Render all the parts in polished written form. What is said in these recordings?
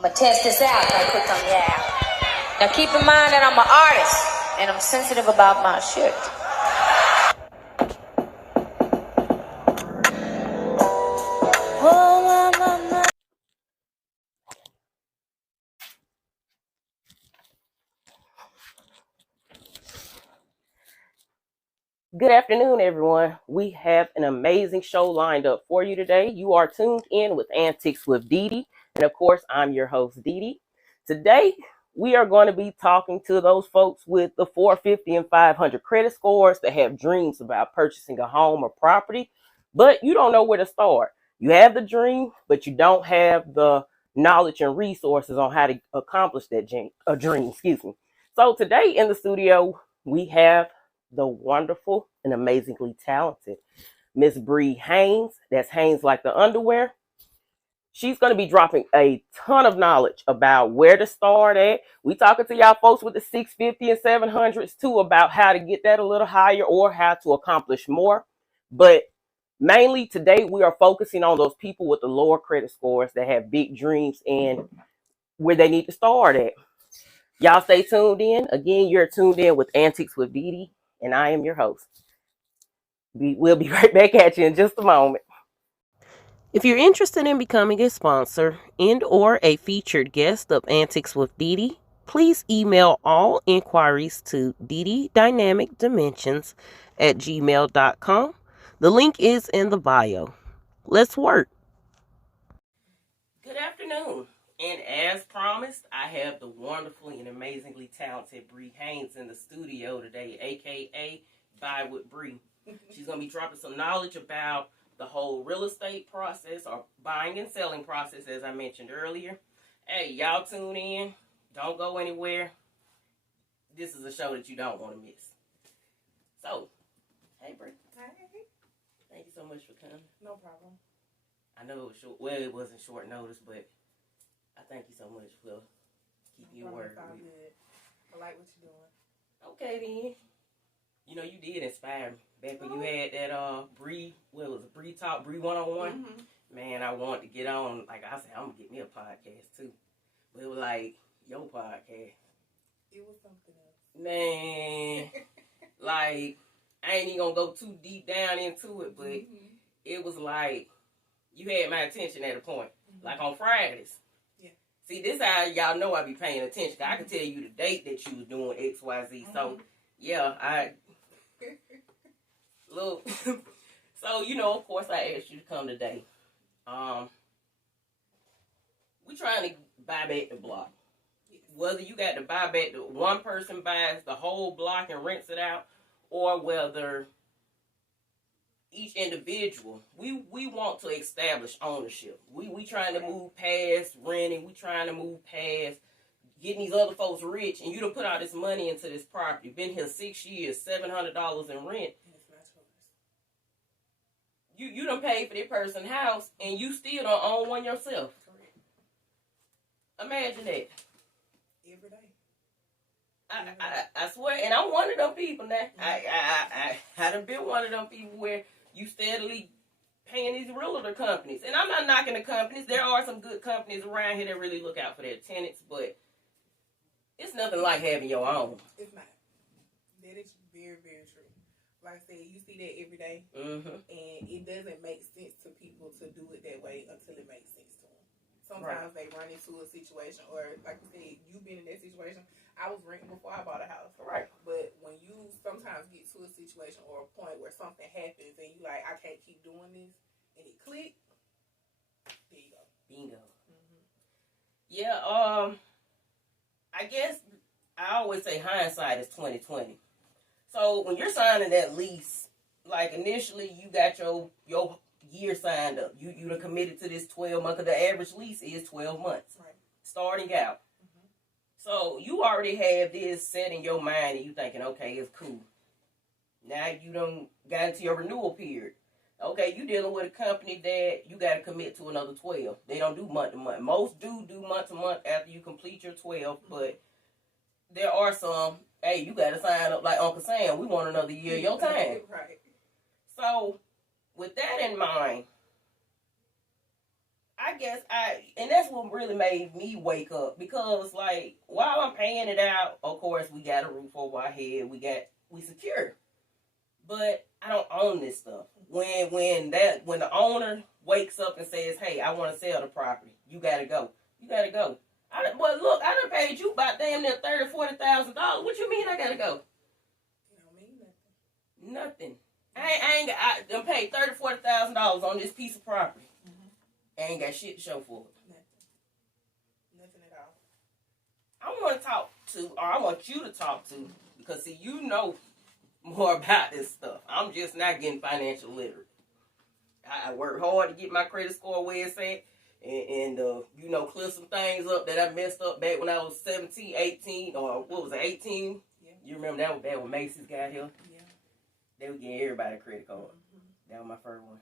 I'm gonna test this out if I put some out. Now keep in mind that I'm an artist and I'm sensitive about my shit. Good afternoon, everyone. We have an amazing show lined up for you today. You are tuned in with Antics with DeeDee, and of course, I'm your host, DeeDee. Today, we are going to be talking to those folks with the 450 and 500 credit scores that have dreams about purchasing a home or property, but you don't know where to start. You have the dream, but you don't have the knowledge and resources on how to accomplish that dream. So today in the studio, we have the wonderful and amazingly talented Miss Brii Haynes. That's Haynes like the underwear. She's going to be dropping a ton of knowledge about where to start at. We talking to y'all folks with the 650 and 700s too about how to get that a little higher or how to accomplish more. But mainly today we are focusing on those people with the lower credit scores that have big dreams and where they need to start at. Y'all stay tuned in. Again, you're tuned in with Antics with DeeDee, and I am your host. We'll be right back at you in just a moment. If you're interested in becoming a sponsor and or a featured guest of Antics with DeeDee, please email all inquiries to DeeDeeDynamicDimensions@gmail.com. The link is in the bio. Let's work. Good afternoon. And as promised, I have the wonderfully and amazingly talented Brii Haynes in the studio today, aka Buy with Brii. She's going to be dropping some knowledge about the whole real estate process or buying and selling process, as I mentioned earlier. Hey, y'all tune in. Don't go anywhere. This is a show that you don't want to miss. So, hey, Brii. Hi. Thank you so much for coming. No problem. I know it was short. Well, it wasn't short notice, but I thank you so much for keeping your word. Good. I like what you're doing. Okay, then. You know, you did inspire me. Back when you had that Brii, what was it, Brii Talk, Brii 101? Mm-hmm. Man, I wanted to get on. Like I said, I'm going to get me a podcast, too. But it was like, your podcast. It was something else. Man, like, I ain't even going to go too deep down into it, but it was like, you had my attention at a point. Like on Fridays. Yeah. See, this how y'all know I be paying attention. I can tell you the date that you was doing X, Y, Z. So, yeah, look. So, you know, of course, I asked you to come today. We trying to buy back the block. Whether you got to buy back the one person buys the whole block and rents it out, or whether each individual, we want to establish ownership. We trying to move past renting. We trying to move past getting these other folks rich. And you done put all this money into this property. Been here 6 years, $700 in rent. You done paid for that person's house, and you still don't own one yourself. Correct. Imagine that. Every day. I swear, and I'm one of them people now. I done been one of them people where you steadily paying these realtor companies. And I'm not knocking the companies. There are some good companies around here that really look out for their tenants, but it's nothing like having your own. It's not. That is very, very true. Like I said, you see that every day, and it doesn't make sense to people to do it that way until it makes sense to them. Sometimes they run into a situation, or like you said, you've been in that situation. I was renting before I bought a house. Right. But when you sometimes get to a situation or a point where something happens and you like, I can't keep doing this, and it click, there you go. Bingo. Yeah, I guess I always say hindsight is 20/20. So when you're signing that lease, like initially you got your year signed up. You done committed to this 12 month, because the average lease is 12 months. Right. Starting out. So you already have this set in your mind and you thinking, okay, it's cool. Now you done got into your renewal period. Okay, you dealing with a company that you got to commit to another 12. They don't do month to month. Most do month to month after you complete your 12, but there are some, hey, you got to sign up like Uncle Sam. We want another year of your time. Right. So with that in mind, I guess and that's what really made me wake up, because like while I'm paying it out, of course we got a roof over our head, we secure, but I don't own this stuff. When the owner wakes up and says, "Hey, I want to sell the property," you gotta go. You gotta go. But look, I done paid you about damn near $30,000-$40,000. What you mean I gotta go? You don't mean nothing. Nothing. I done paid $30,000-$40,000 on this piece of property. I ain't got shit to show for it. Nothing at all. I want you to talk to, because see, you know more about this stuff. I'm just not getting financial literate. I work hard to get my credit score where it's at, and clear some things up that I messed up back when I was 17, 18, or what was it, 18? Yeah. You remember that was bad when Macy's got here? Yeah. They were getting everybody a credit card. That was my first one.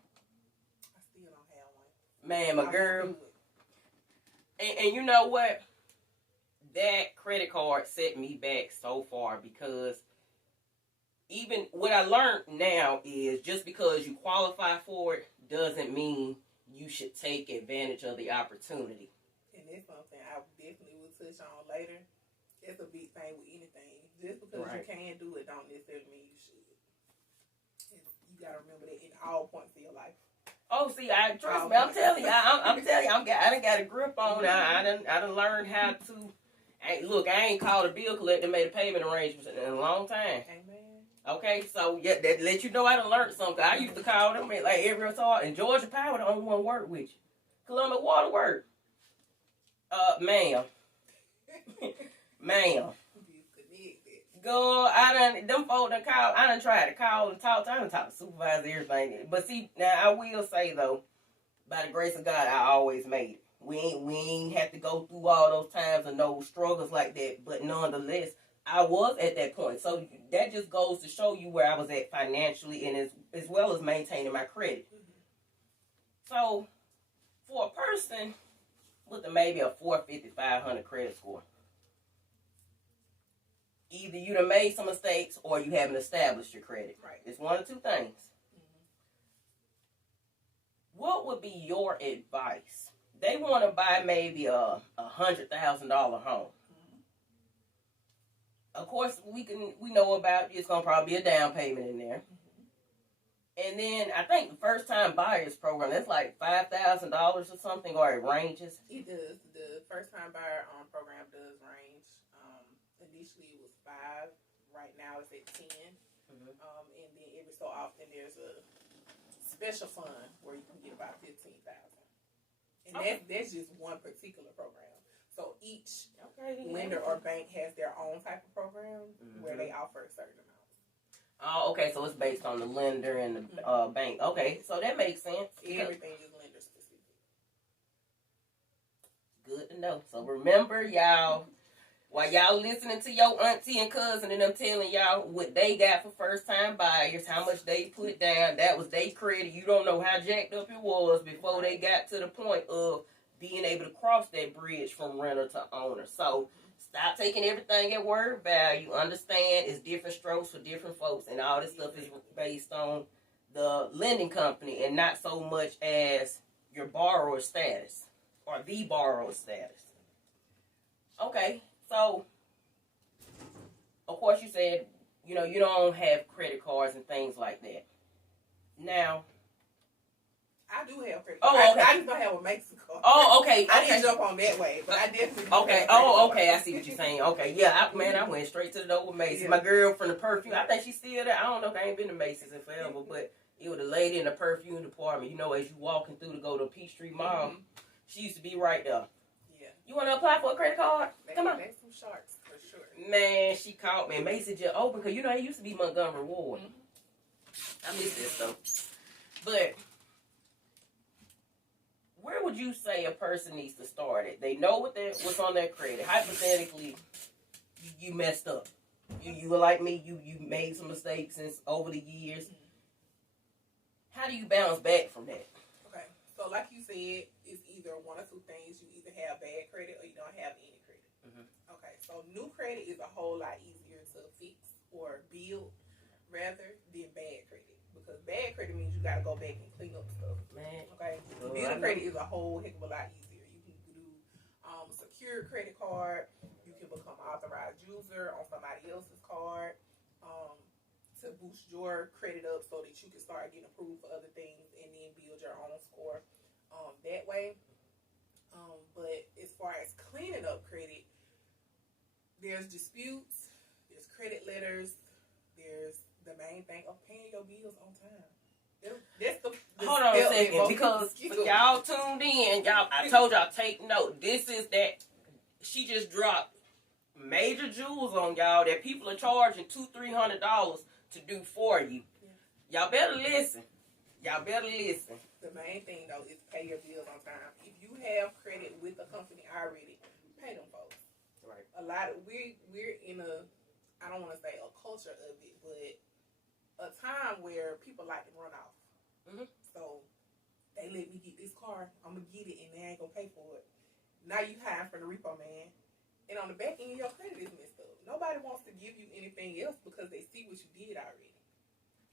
I still don't have one. Man, my girl. And you know what? That credit card set me back so far, because even what I learned now is just because you qualify for it doesn't mean you should take advantage of the opportunity. And that's something I definitely will touch on later. That's a big thing with anything. Just because you can do it don't necessarily mean you should. And you gotta remember that in all points of your life. Oh, see, trust me. I'm telling you, I done got a grip on. I done learned how to. Look, I ain't called a bill collector, made a payment arrangements in a long time. Amen. Okay, so yeah, that let you know I done learned something. I used to call them like every time, and Georgia Power the only one work with you. Columbia Water work. Ma'am. Ma'am. Girl, them folks done call. I done tried to call and talk to. I done talk to supervise everything. But see, now I will say though, by the grace of God, I always made it. We ain't have to go through all those times and those struggles like that. But nonetheless, I was at that point. So that just goes to show you where I was at financially, and as well as maintaining my credit. So for a person with maybe a 450, 500 credit score, either you done made some mistakes or you haven't established your credit. Right. It's one of two things. What would be your advice? They want to buy maybe a $100,000 home. Of course, we know about it's gonna probably be a down payment in there, and then I think the first time buyers program, that's like $5,000 or something, or it ranges. It does. The first time buyer program does range. Initially it was 5. Right now it's at 10. And then every so often there's a special fund where you can get about $15,000. And that's just one particular program. So each lender or bank has their own type of program where they offer a certain amount. Oh, okay. So it's based on the lender and the bank. Okay, so that makes sense. Everything is lender specific. Good to know. So remember, y'all, while y'all listening to your auntie and cousin and them telling y'all what they got for first-time buyers, how much they put down, that was their credit. You don't know how jacked up it was before they got to the point of being able to cross that bridge from renter to owner. So stop taking everything at word value. Understand it's different strokes for different folks, and all this stuff is based on the lending company and not so much as your borrower status or the borrower status. Okay, so of course you said, you don't have credit cards and things like that. Now, I do have credit cards. Oh, okay. I just don't have a Mexico. Oh, okay. I didn't jump on that way, but I definitely do Okay. have Oh, credit okay. I cards. see what you're saying. Okay. Yeah, I went straight to the door with Macy's. Yeah. My girl from the perfume, I think she's still there. I don't know if I ain't been to Macy's in forever, but it was the lady in the perfume department. As you walking through to go to Peachtree Mall, she used to be right there. Yeah. You want to apply for a credit card? Come on. That's some sharks for sure. Man, she called me. And Macy's just open because, it used to be Montgomery Ward. I miss this stuff. But where would you say a person needs to start it? They know what's on their credit. Hypothetically, you messed up. You were like me. You made some mistakes since over the years. How do you bounce back from that? Okay, so like you said, it's either one or two things. You either have bad credit or you don't have any credit. Okay, so new credit is a whole lot easier to fix or build rather than bad credit. Because bad credit means you got to go back and clean up stuff. Man. Okay. Building credit is a whole heck of a lot easier. You can do secured credit card. You can become authorized user on somebody else's card to boost your credit up so that you can start getting approved for other things and then build your own score that way. But as far as cleaning up credit, there's disputes, there's credit letters, there's the main thing of paying your bills on time. That's the hold on a second, because y'all tuned in, I told y'all take note. This is that she just dropped major jewels on y'all that people are charging $200-300 to do for you. Yeah. Y'all better listen. Y'all better listen. The main thing though is pay your bills on time. If you have credit with a company already, pay them folks. Right. A lot of we're in a, I don't want to say a culture of it, but a time where people like to run off. So they let me get this car, I'm gonna get it, and they ain't gonna pay for it. Now you hide from the repo man, and on the back end your credit is messed up. Nobody wants to give you anything else because they see what you did already.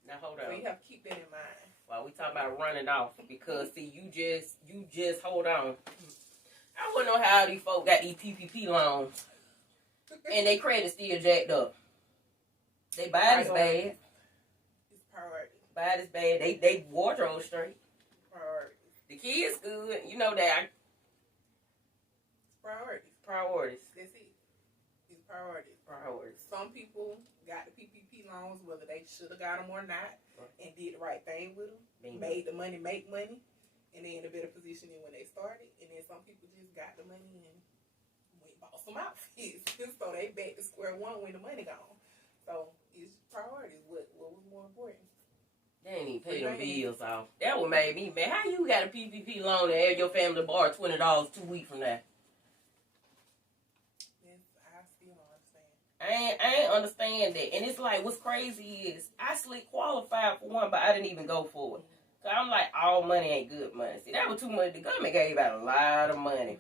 Now hold on. So you have to keep that in mind. While we talking about running off, because see, you just hold on. I wanna know how these folks got these PPP loans, and they credit still jacked up. They buy this bad. It's priority. Buy this bad. They wardrobe straight. Priority. The kids good. You know that. It's priorities. Priorities. That's it. It's priorities. Priorities. Some people got the PPP loans, whether they should have got them or not, and did the right thing with them. Made the money make money, and they in a better position than when they started. And then some people just got the money and went bought some outfits, so they back to square one when the money gone. So it's priorities. What was more important? They ain't even pay them bills off. That what made me mad. How you got a PPP loan and have your family borrow $20 2 weeks from now? I still don't understand. I ain't understand that. And it's like, what's crazy is I slick qualified for one, but I didn't even go for it. So I'm like, all money ain't good money. See, that was too much. The government gave out a lot of money.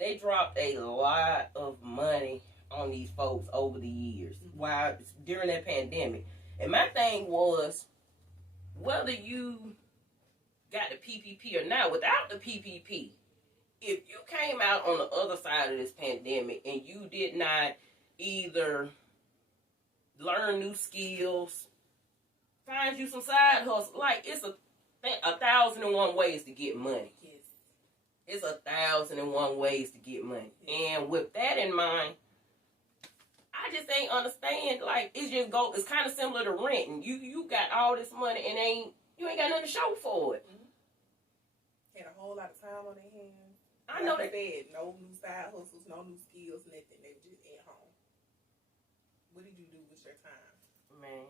They dropped a lot of money on these folks over the years while during that pandemic. And my thing was, whether you got the PPP or not, without the PPP, if you came out on the other side of this pandemic and you did not either learn new skills, find you some side hustle, like it's a 1,001 ways to get money. Yes. It's 1,001 ways to get money. And with that in mind, I just ain't understand. Like it's kind of similar to renting. You got all this money and you ain't got nothing to show for it. Had a whole lot of time on their hands. I know they said no new side hustles, no new skills, nothing. They were just at home. What did you do with your time? Man,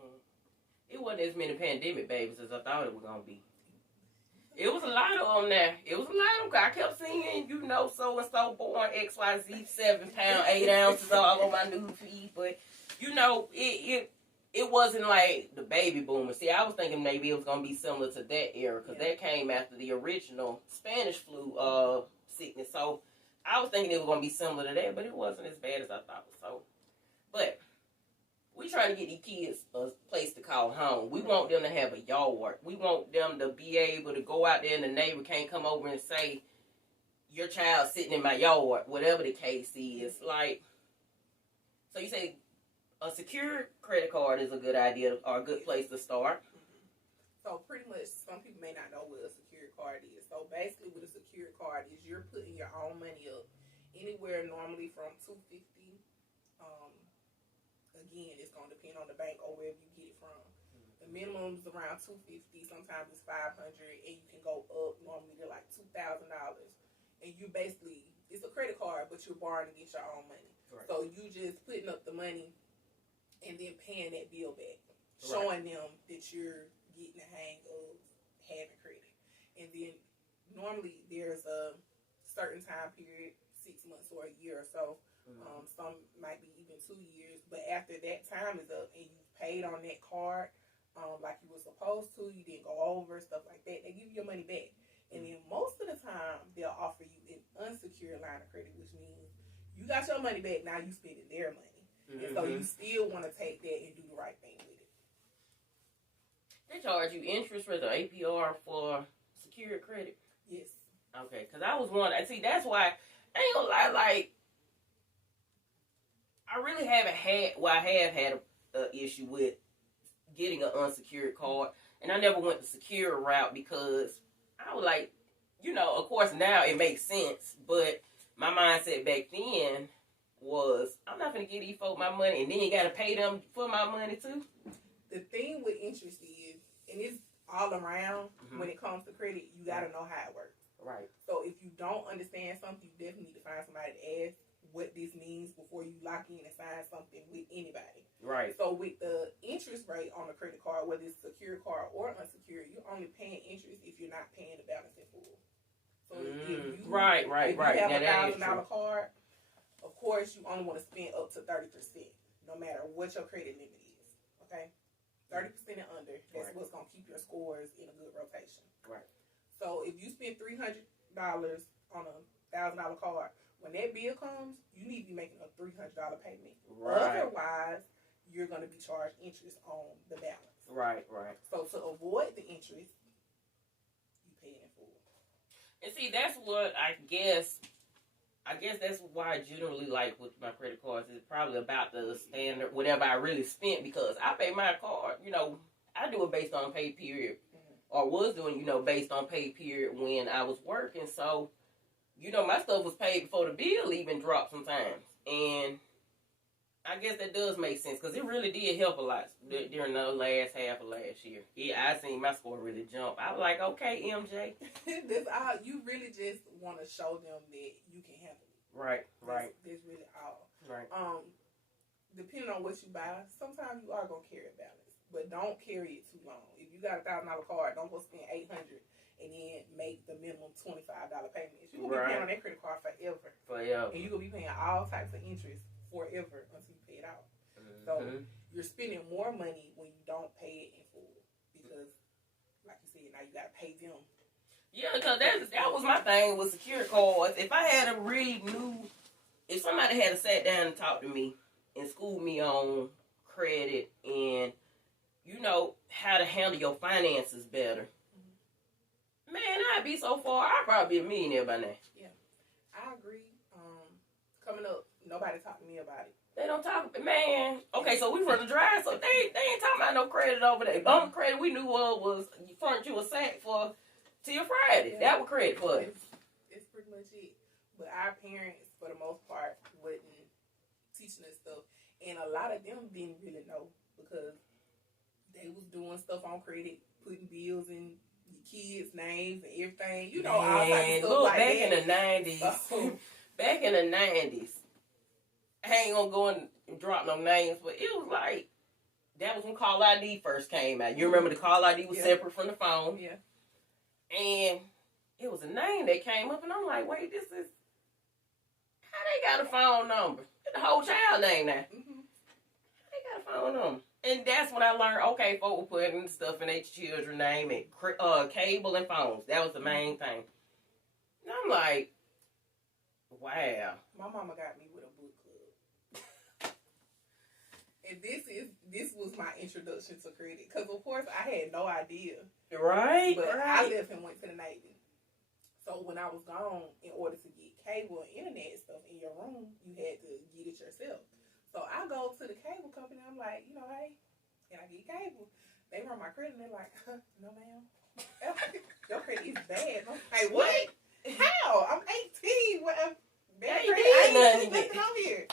it wasn't as many pandemic babies as I thought it was gonna be. It was a lot of them there. It was a lot of them. I kept seeing, so and so born XYZ 7 pounds 8 ounces all on my news feed, but it wasn't like the baby boomers. See, I was thinking maybe it was gonna be similar to that era because that came after the original Spanish flu sickness. So I was thinking it was gonna be similar to that, but it wasn't as bad as I thought. So, but we trying to get these kids a place to call home. We want them to have a yard. We want them to be able to go out there and the neighbor can't come over and say, your child's sitting in my yard, whatever the case is. Like, so you say a secure credit card is a good idea or a good place to start. So pretty much, some people may not know what a secure card is. So basically what a secure card is, you're putting your own money up anywhere normally from $250. Again, it's going to depend on the bank or wherever you get it from. The minimum is around $250. Sometimes it's $500, and you can go up normally to like $2,000. And you basically, it's a credit card, but you're borrowing against your own money. Right. So you just putting up the money and then paying that bill back, showing them that you're getting the hang of having credit. And then normally there's a certain time period, 6 months or a year or so. Some might be even 2 years, but after that time is up and you paid on that card like you were supposed to, you didn't go over, stuff like that, they give you your money back. And then most of the time, they'll offer you an unsecured line of credit, which means you got your money back, now you spending their money. And so you still want to take that and do the right thing with it. They charge you interest rate or APR for secured credit? Yes. Okay, because I was wondering. See, that's why I ain't gonna lie. Like, I really haven't had. Well, I have had an issue with getting an unsecured card, and I never went the secure route because I was like, you know, of course now it makes sense, but my mindset back then was I'm not gonna give these folks my money, and then you gotta pay them for my money too. The thing with interest is, and it's all around when it comes to credit, you gotta know how it works. Right. So if you don't understand something, you definitely need to find somebody to ask what this means before you lock in and sign something with anybody. Right. So with the interest rate on the credit card, whether it's secured card or unsecured, you're only paying interest if you're not paying the balance in full. So if you right. have $1,000 card, of course you only want to spend up to 30%, no matter what your credit limit is. Okay, 30% and under. That's what's gonna keep your scores in a good rotation. Right. So if you spend $300 on a $1,000 card, when that bill comes, you need to be making a $300 payment. Right. Otherwise, you're going to be charged interest on the balance. Right. So to avoid the interest, you pay it in full. And see, that's what I guess that's why I generally like with my credit cards is probably about the standard, whatever I really spent, because I pay my card, you know, I do it based on pay period, or was doing, you know, based on pay period when I was working. So, you know, my stuff was paid before the bill even dropped sometimes. And I guess that does make sense because it really did help a lot during the last half of last year. Yeah, I seen my score really jump. I was like, okay, MJ. You really just want to show them that you can handle it. Right. That's really all. Right. Depending on what you buy, sometimes you are going to carry a balance, but don't carry it too long. If you got $1,000 card, don't go spend $800 and then make the minimum $25 payments. You're going to be paying on that credit card forever. And you're going to be paying all types of interest forever until you pay it out. So you're spending more money when you don't pay it in full because, like you said, now you got to pay them. Yeah, because that was my thing with secure cards. If I had a really if somebody had sat down and talked to me and schooled me on credit and, you know, how to handle your finances better, man, I'd be so far. I'd probably be a millionaire by now. Yeah, I agree. Coming up, nobody talked to me about it. They don't talk, man. Okay, so we from the drive, so they ain't talking about no credit over there. The only credit we knew was you front you a sack for till your Friday. Yeah. That was credit for it. It's pretty much it. But our parents, for the most part, wasn't teaching us stuff, and a lot of them didn't really know because they was doing stuff on credit, putting bills in your kids' names and everything. You know, all types of stuff look, like back that. in the 90s, back in the 90s, I ain't gonna go and drop no names, but it was like, that was when Call ID first came out. You remember the Call ID was separate from the phone? Yeah. And it was a name that came up, and I'm like, wait, this is, how they got a phone number? The whole child name now. How they got a phone number? And that's when I learned, okay, folks were putting stuff in their children's name and cable and phones. That was the main thing. And I'm like, wow. My mama got me with a book club. And this was my introduction to credit. Because, of course, I had no idea. Right? But I left and went to the Navy. So when I was gone, in order to get cable and internet stuff in your room, you had to get it yourself. So I go to the cable company. I'm like, you know, hey, can I get cable? They run my credit, and they're like, no, ma'am. Your credit is bad. I'm like, what? How? I'm 18. What? Bad credit? I ain't nothing on here.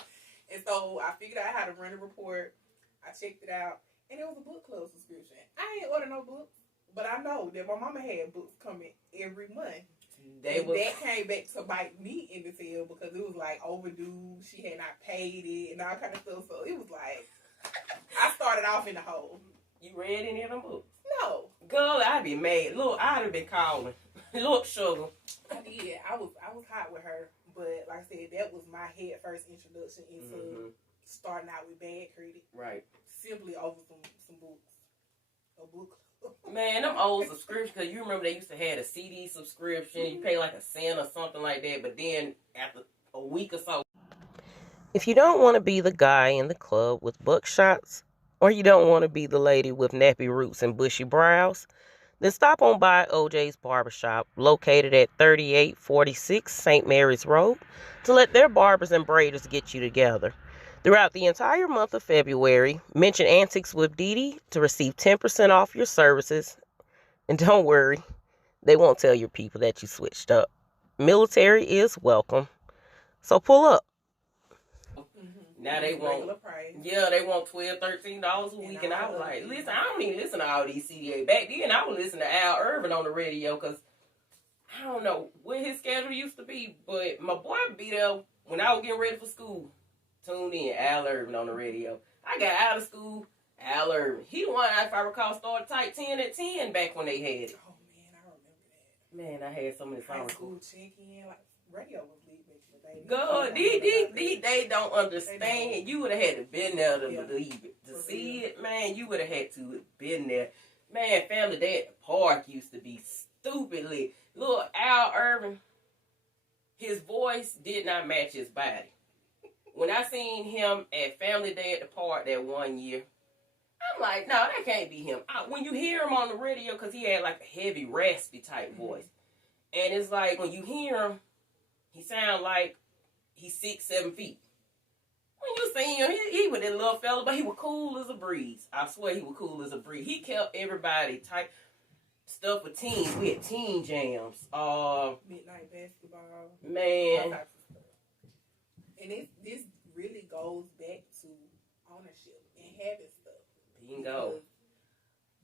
And so I figured out how to run a report. I checked it out, and it was a book club subscription. I ain't order no books, but I know that my mama had books coming every month. That came back to bite me in the tail because it was like overdue. She had not paid it and all kind of stuff. So it was like, I started off in the hole. You read any of them books? No. Girl, I'd be mad. Look, I'd have been calling. Look, sugar. I did. I was hot with her. But like I said, that was my head first introduction into starting out with bad credit. Right. Simply over some books. A book. Man, them old subscriptions, because you remember they used to have a CD subscription. You pay like a cent or something like that. But then after a week or so. If you don't want to be the guy in the club with buckshots, or you don't want to be the lady with nappy roots and bushy brows, then stop on by OJ's Barbershop, located at 3846 St. Mary's Road, to let their barbers and braiders get you together. Throughout the entire month of February, mention Antics with DeeDee to receive 10% off your services. And don't worry, they won't tell your people that you switched up. Military is welcome. So pull up. Now they want, yeah, they want $12, $13 a week, and I was like, listen, I don't even listen to all these CDA. Back then, I would listen to Al Irvin on the radio, because I don't know what his schedule used to be, but my boy would be there when I was getting ready for school. Tune in, Al Irvin on the radio. I got out of school, Al Irvin. He the one, if I recall, started Type 10 at 10 back when they had it. Oh, man, I remember that. Man, I had so many songs. High school check-in, like, radio was big back in the day. God, they don't understand. You would have had to been there to believe it. To see it, man, you would have had to have been there. Man, Family Day at the Park used to be stupidly. Look, Al Irvin, his voice did not match his body. When I seen him at Family Day at the Park that one year, I'm like, no, that can't be him. When you hear him on the radio, because he had like a heavy, raspy type voice. And it's like, when you hear him, he sound like he's 6, 7 feet. When you see him, he was that little fella, but he was cool as a breeze. I swear he was cool as a breeze. He kept everybody tight. Stuff with teens. We had teen jams. Midnight basketball. Man. All types of stuff. And this really goes back to ownership and having stuff. Bingo.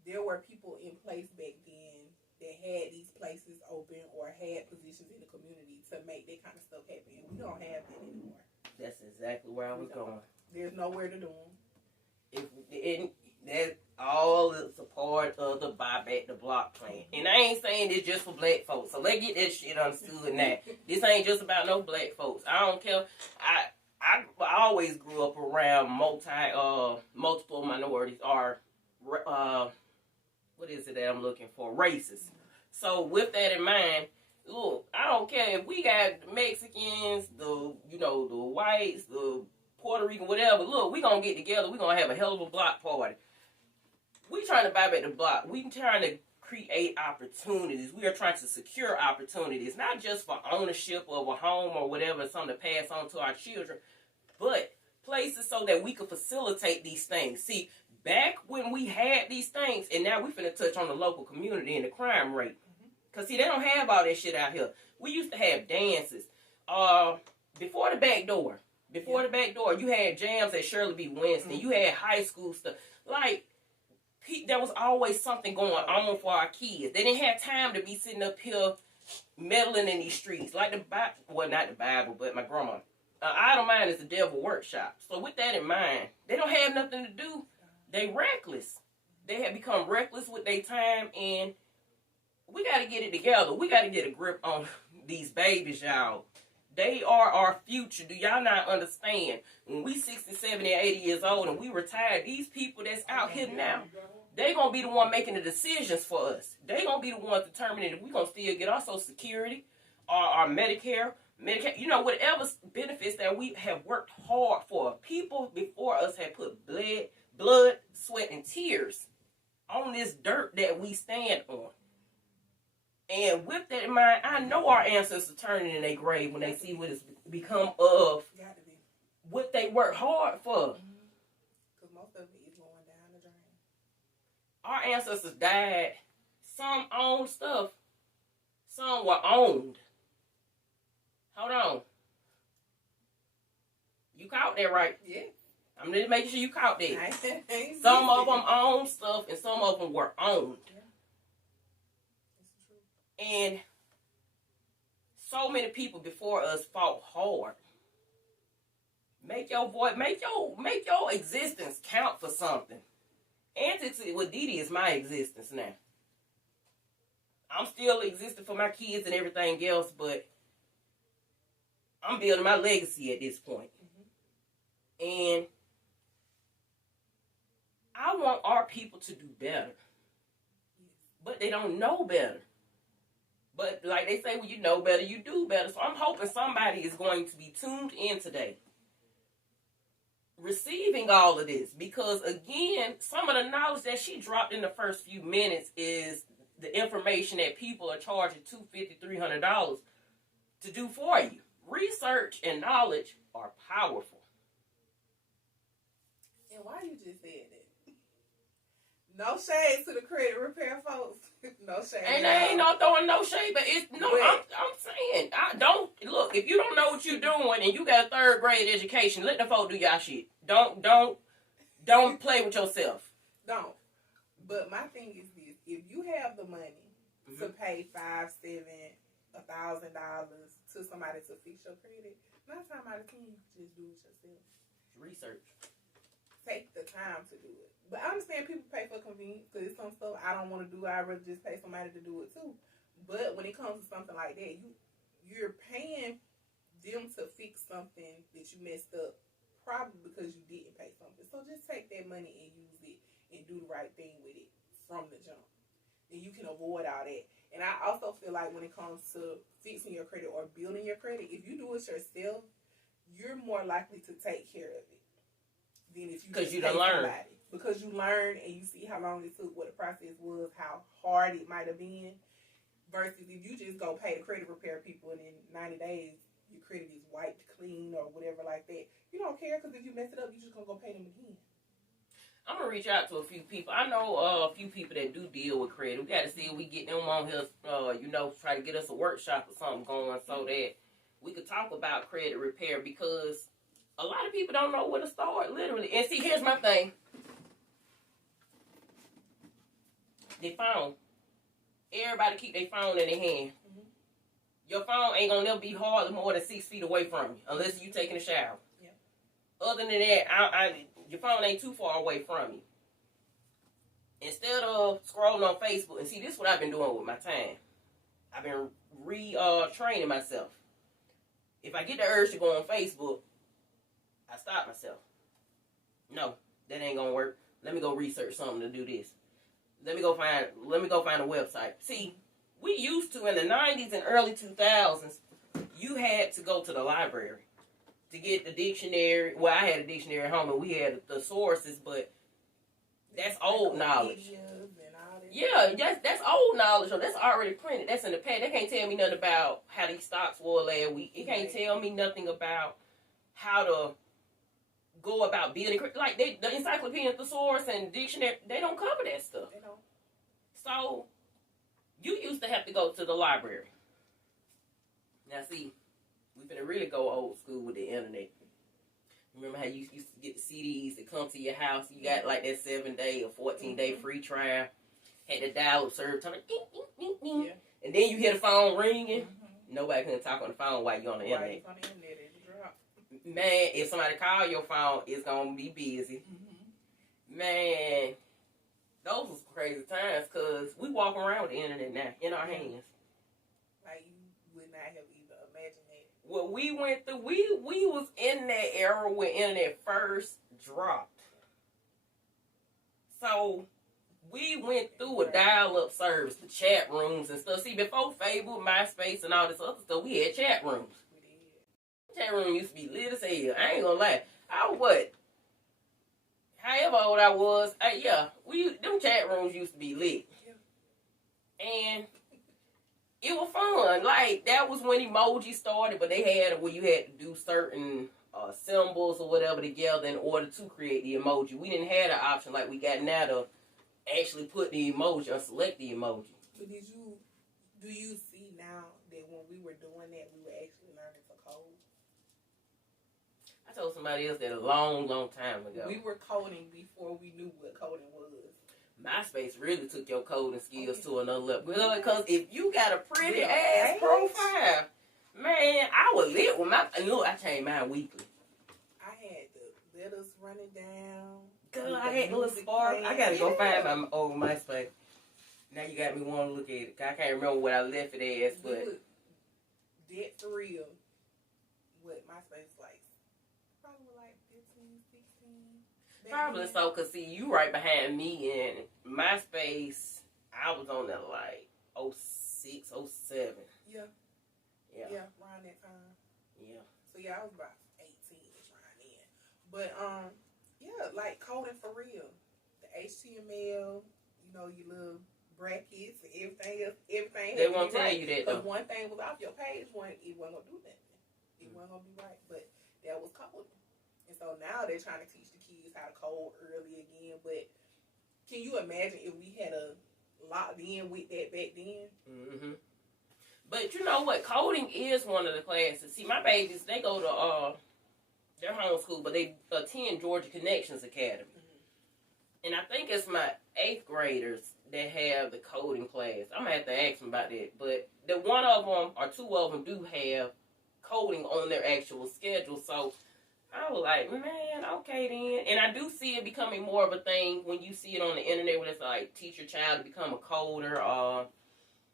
There were people in place back then that had these places open or had positions in the community to make that kind of stuff happen. We don't have that anymore. That's exactly where I was going. There's nowhere to do them. That all is a part of the Buy Back the Block plan. And I ain't saying this just for black folks. So let's get that shit understood now. This ain't just about no black folks. I don't care. I always grew up around multiple minorities or what is it that I'm looking for? Races. So with that in mind, look, I don't care if we got the Mexicans, the whites, the Puerto Rican, whatever. Look, we gonna get together. We gonna have a hell of a block party. We trying to buy back the block. We trying to create opportunities. We are trying to secure opportunities, not just for ownership of a home or whatever, something to pass on to our children, but places so that we can facilitate these things. See, back when we had these things, and now we finna touch on the local community and the crime rate. Because, see, they don't have all that shit out here. We used to have dances. Before the back door, you had jams at Shirley B. Winston. You had high school stuff. Like, there was always something going on for our kids. They didn't have time to be sitting up here meddling in these streets. Like the Bible, well, not the Bible, but my grandma. Idle mind is the devil workshop. So with that in mind, they don't have nothing to do. They reckless. They have become reckless with their time, and we got to get it together. We got to get a grip on these babies, y'all. They are our future. Do y'all not understand? When we 60, 70, 80 years old and we retire, these people that's out here now, they going to be the one making the decisions for us. They going to be the ones determining if we going to still get our Social Security or our Medicare, whatever benefits that we have worked hard for. People before us have put blood, sweat, and tears on this dirt that we stand on. And with that in mind, I know our ancestors turning in their grave when they see what it's become of what they worked hard for. Because most of it is going down the drain. Our ancestors died. Some owned stuff. Some were owned. Hold on. You caught that right? Yeah. I'm just making sure you caught that. Some of them owned stuff and some of them were owned. And so many people before us fought hard. Make your voice, make your existence count for something. Antics with DeeDee is my existence now. I'm still existing for my kids and everything else, but I'm building my legacy at this point. And I want our people to do better. But they don't know better. But like they say, when you know better, you do better. So I'm hoping somebody is going to be tuned in today, receiving all of this. Because, again, some of the knowledge that she dropped in the first few minutes is the information that people are charging $250, $300 to do for you. Research and knowledge are powerful. And why you just said that? No shade to the credit repair folks. No shade. And I ain't no throwing no shade, but it's no. I'm saying, I don't look. If you don't know what you're doing and you got a 3rd grade education, let the folk do y'all shit. Don't play with yourself. Don't. But my thing is this: if you have the money to pay $5, $7, $1,000 to somebody to fix your credit, 9 times out of 10 you can just do it yourself. Research. Take the time to do it. But I understand people pay for convenience because some stuff I don't want to do. I'd rather just pay somebody to do it too. But when it comes to something like that, you're paying them to fix something that you messed up probably because you didn't pay something. So just take that money and use it and do the right thing with it from the jump. Then you can avoid all that. And I also feel like when it comes to fixing your credit or building your credit, if you do it yourself, you're more likely to take care of it than if you just pay somebody. Because you learn and you see how long it took, what the process was, how hard it might have been. Versus if you just go pay the credit repair people and in 90 days your credit is wiped clean or whatever like that. You don't care because if you mess it up, you're just going to go pay them again. I'm going to reach out to a few people. I know a few people that do deal with credit. We got to see if we get them on here, try to get us a workshop or something going so that we could talk about credit repair because a lot of people don't know where to start, literally. And see, here's my thing. Their phone. Everybody keep their phone in their hand. Your phone ain't gonna never be hardly more than 6 feet away from you unless you taking a shower. Yeah. Other than that, your phone ain't too far away from you. Instead of scrolling on Facebook, and see, this is what I've been doing with my time. I've been training myself. If I get the urge to go on Facebook, I stop myself. No, that ain't gonna work. Let me go research something to do this. Let me go find a website. See, we used to in the 90s and early 2000s, you had to go to the library to get the dictionary. Well, I had a dictionary at home and we had the sources, but that's old knowledge. Yeah, that's old knowledge. That's already printed. That's in the past. They can't tell me nothing about how these stocks were last week. It can't tell me nothing about how to go about building. Like the encyclopedia, thesaurus, and dictionary, they don't cover that stuff. They don't. So you used to have to go to the library. Now see, we finna really go old school with the internet. Remember how you used to get the CDs that come to your house? You got like that 7-day or 14-day free trial. Had the dial-up service, ding, ding, ding, ding. Yeah. And then you hear the phone ringing. Nobody can talk on the phone while you're on the internet. On the internet, it drop. Man, if somebody call your phone, it's gonna be busy. Man, those was crazy times because we walk around with the internet now in our hands. Like you would not have even imagined that. What we went through, we was in that era when internet first dropped. So we went through a dial-up service, the chat rooms and stuff. See, before Facebook, MySpace, and all this other stuff, we had chat rooms. Chat room used to be lit as hell. I ain't gonna lie. However old I was, them chat rooms used to be lit. And it was fun. Like, that was when emoji started, but they had it where you had to do certain symbols or whatever together in order to create the emoji. We didn't have an option like we got now to actually put the emoji or select the emoji. But do you see now that when we were doing that, we were actually learning to code? I told somebody else that a long, long time ago. We were coding before we knew what coding was. MySpace really took your coding skills to another level. Because if you got a pretty ass profile, man, I was lit with my. Look, I changed mine weekly. I had the letters running down. God, I had the little spark. I gotta go find my old MySpace. Now you got me wanting to look at it. I can't remember what I left it as, but dead for real. What MySpace like? Probably like 15, 16. Probably so, because see, you right behind me in MySpace. I was on there like 06, 07. Yeah, around that time. Yeah. So yeah, I was about 18-ish around then. But yeah, like coding for real. The HTML, your little brackets and everything else. Everything They won't tell you that, though. Because one thing was off your page, it wasn't gonna do nothing. It wasn't gonna be right. But that was coding. And so now they're trying to teach the kids how to code early again. But can you imagine if we had a locked in with that back then? Mm-hmm. But you know what? Coding is one of the classes. See, my babies, they go to their homeschool, but they attend Georgia Connections Academy. Mm-hmm. And I think it's my 8th graders that have the coding class. I'm gonna have to ask them about that. But the one of them or 2 of them do have coding on their actual schedule. So I was like, man, okay then. And I do see it becoming more of a thing when you see it on the internet where it's like teach your child to become a coder or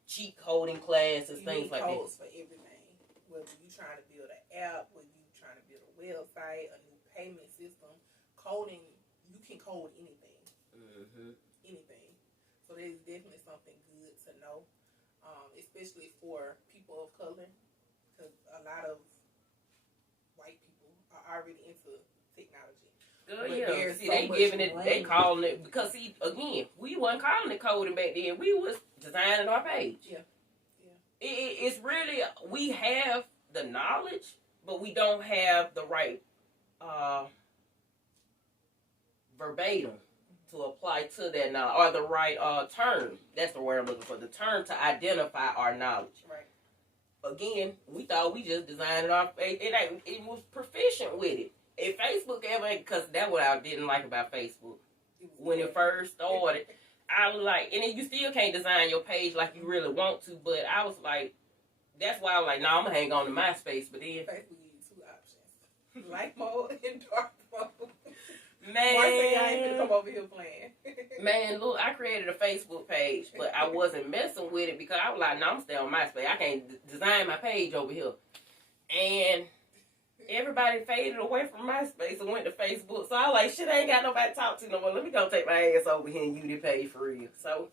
cheat coding classes, things like that. Codes for everything. Whether you trying to build an app, whether you trying to build a website, a new payment system, coding, you can code anything. Mm-hmm. Anything. So there's definitely something good to know, especially for people of color, because a lot of white people are already into technology. Good, yeah. See, they giving it, they calling it, because see, again, we wasn't calling it coding back then. We was designing our page. Yeah. It's really, we have the knowledge, but we don't have the right verbatim to apply to that knowledge, or the right term. That's the word I'm looking for. The term to identify our knowledge. Right. Again, we thought we just designed it off. It was proficient with it. If Facebook ever, because that's what I didn't like about Facebook when it first started. I was like, and then you still can't design your page like you really want to. But I was like, that's why I was like, no, I'm gonna hang on to MySpace. But then Facebook gives you 2 options: light mode and dark mode. Man, one thing I ain't gonna come over here playing. Man, look, I created a Facebook page, but I wasn't messing with it because I was like, no, I'm still on MySpace. I can't design my page over here. And everybody faded away from MySpace and went to Facebook. So I was like, shit, I ain't got nobody to talk to no more. Let me go take my ass over here and use the page for real. So,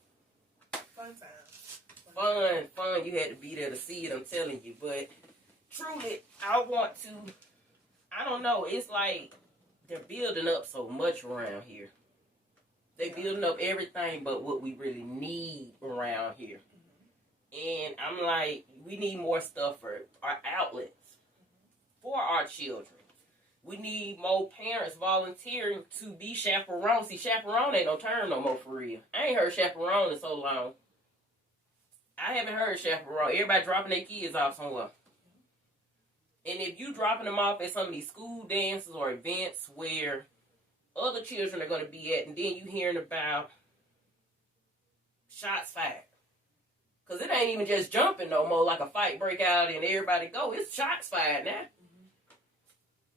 fun time. Fun. You had to be there to see it, I'm telling you. But truly, I want to, I don't know, it's like they're building up so much around here. They building up everything but what we really need around here. And I'm like, we need more stuff for our outlets, for our children. We need more parents volunteering to be chaperone. See, chaperone ain't no term no more for real. I ain't heard chaperone in so long. I haven't heard chaperone. Everybody dropping their kids off somewhere. And if you dropping them off at some of these school dances or events where other children are going to be at, and then you hearing about shots fired. Because it ain't even just jumping no more, like a fight break out and everybody go. It's shots fired now.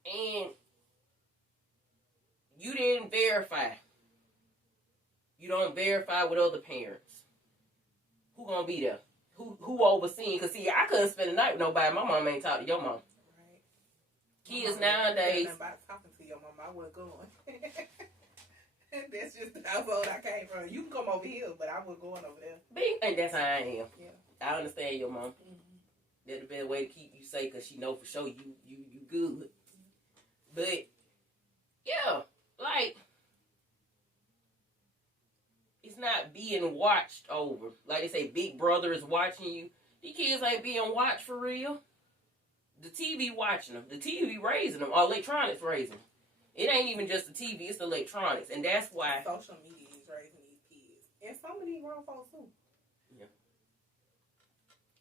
Mm-hmm. And you didn't verify. You don't verify with other parents. Who going to be there? Who overseeing? Because, see, I couldn't spend the night with nobody. My mom ain't talk to your mom. Right. Kids nowadays. About talking to your mom, I wasn't going. That's just the household I came from. You can come over here, but I wasn't going over there. And that's how I am. Yeah. I understand your mom. Mm-hmm. That's the best way to keep you safe, because she know for sure you good. Mm-hmm. But, yeah, like, it's not being watched over. Like they say, Big Brother is watching you. These kids ain't being watched for real. The TV watching them. The TV raising them. Or electronics raising them. It ain't even just the TV, it's the electronics. And that's why social media is raising these kids. And some of these grown folks too. Yeah.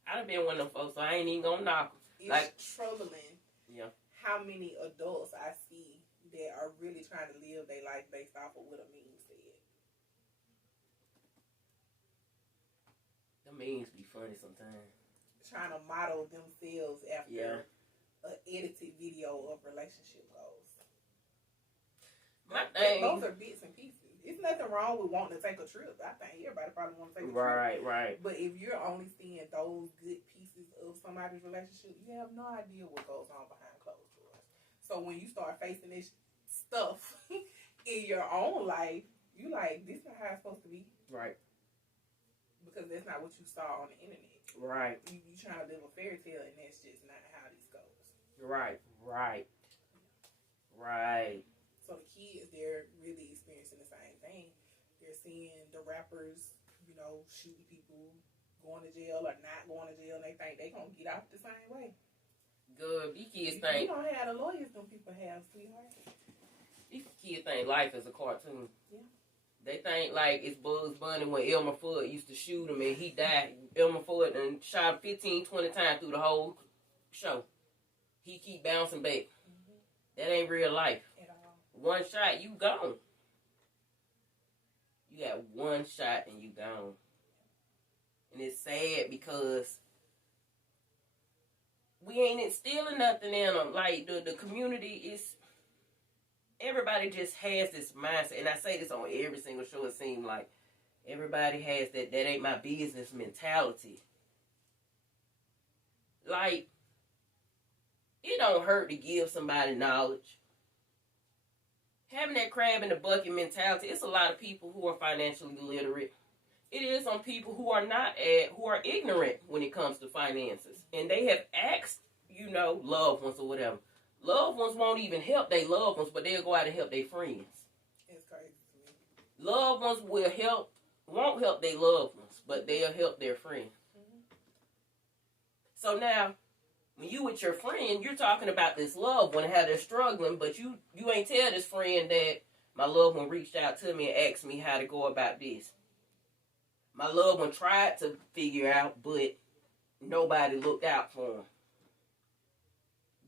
I done been one of them folks, so I ain't even gonna knock them. It's like, troubling how many adults I see that are really trying to live their life based off of what a meme said. The memes be funny sometimes. Trying to model themselves after an edited video of relationship goals. Those are bits and pieces. It's nothing wrong with wanting to take a trip. I think everybody probably want to take a trip. Right. But if you're only seeing those good pieces of somebody's relationship, you have no idea what goes on behind closed doors. So when you start facing this stuff in your own life, you like, this is how it's supposed to be. Right. Because that's not what you saw on the internet. Right. You trying to live a fairy tale, and that's just not how this goes. Right. So the kids, they're really experiencing the same thing. They're seeing the rappers you know, shooting people, going to jail or not going to jail, and they think they gonna get off the same way. Good. These kids You think don't have the lawyers them people have, sweetheart. these kids think life is a cartoon. Yeah. They think like it's Bugs Bunny when Elmer Fudd used to shoot him and he died. Elmer Fudd and shot 15, 20 times through the whole show. He keep bouncing back. That ain't real life. At all. One shot, you gone. You got one shot and you gone. And it's sad because we ain't instilling nothing in them. Like, the community is, everybody just has this mindset. And I say this on every single show, it seems like. Everybody has that ain't my business mentality. Like, it don't hurt to give somebody knowledge. Having that crab in the bucket mentality, it's a lot of people who are financially literate. It is some people who are who are ignorant when it comes to finances. And they have asked, you know, loved ones or whatever. Loved ones won't even help their loved ones, but they'll go out and help their friends. It's crazy to me. Loved ones won't help their loved ones, but they'll help their friends. So now, when you with your friend, you're talking about this loved one and how they're struggling, but you ain't tell this friend that my loved one reached out to me and asked me how to go about this. My loved one tried to figure out, but nobody looked out for him.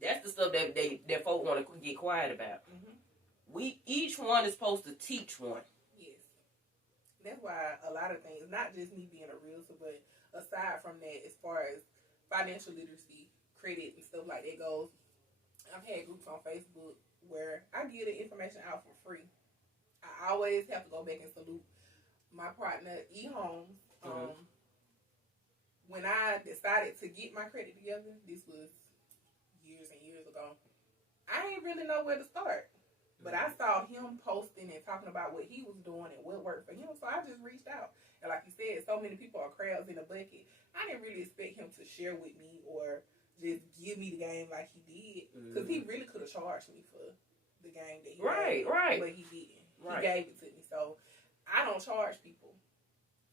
That's the stuff that folk want to get quiet about. Each one is supposed to teach one. Yes. That's why a lot of things, not just me being a realtor, but aside from that, as far as financial literacy, credit and stuff like that goes, I've had groups on Facebook where I give the information out for free. I always have to go back and salute my partner, E. Holmes. When I decided to get my credit together, this was years and years ago, I didn't really know where to start. But I saw him posting and talking about what he was doing and what worked for him, so I just reached out. And like you said, so many people are crabs in a bucket. I didn't really expect him to share with me or just give me the game like he did, because he really could have charged me for the game that he gave me, but he didn't. He gave it to me, so I don't charge people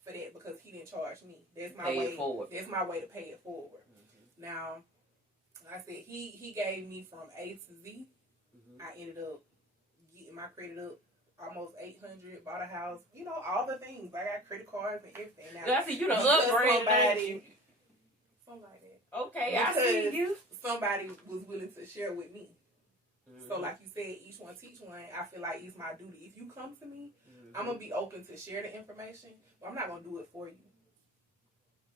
for that because he didn't charge me. That's my way. That's my way to pay it forward. Now, like I said, he gave me from A to Z. I ended up getting my credit up almost 800, bought a house, you know, all the things. I got credit cards and everything. Now, I see you done upgraded. Something like that. Okay, because I see you. Somebody was willing to share with me. So like you said, each one teach one. I feel like it's my duty. If you come to me, I'm going to be open to share the information, but I'm not going to do it for you.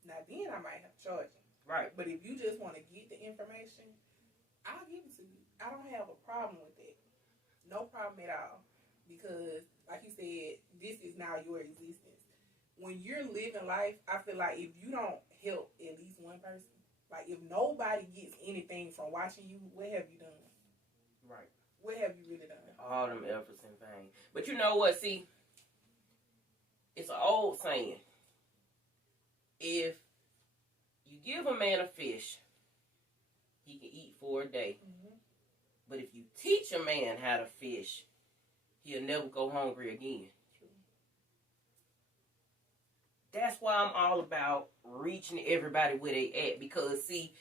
Now then I might have to charge you. Right. But if you just want to get the information, I'll give it to you. I don't have a problem with that. No problem at all. Because, like you said, this is now your existence. When you're living life, I feel like if you don't help at least one person, like if nobody gets anything from watching you, what have you done? Right. What have you really done? All them efforts in vain. But you know what? See, it's an old saying. If you give a man a fish, he can eat for a day. But if you teach a man how to fish, he'll never go hungry again. That's why I'm all about reaching everybody where they at. Because, see,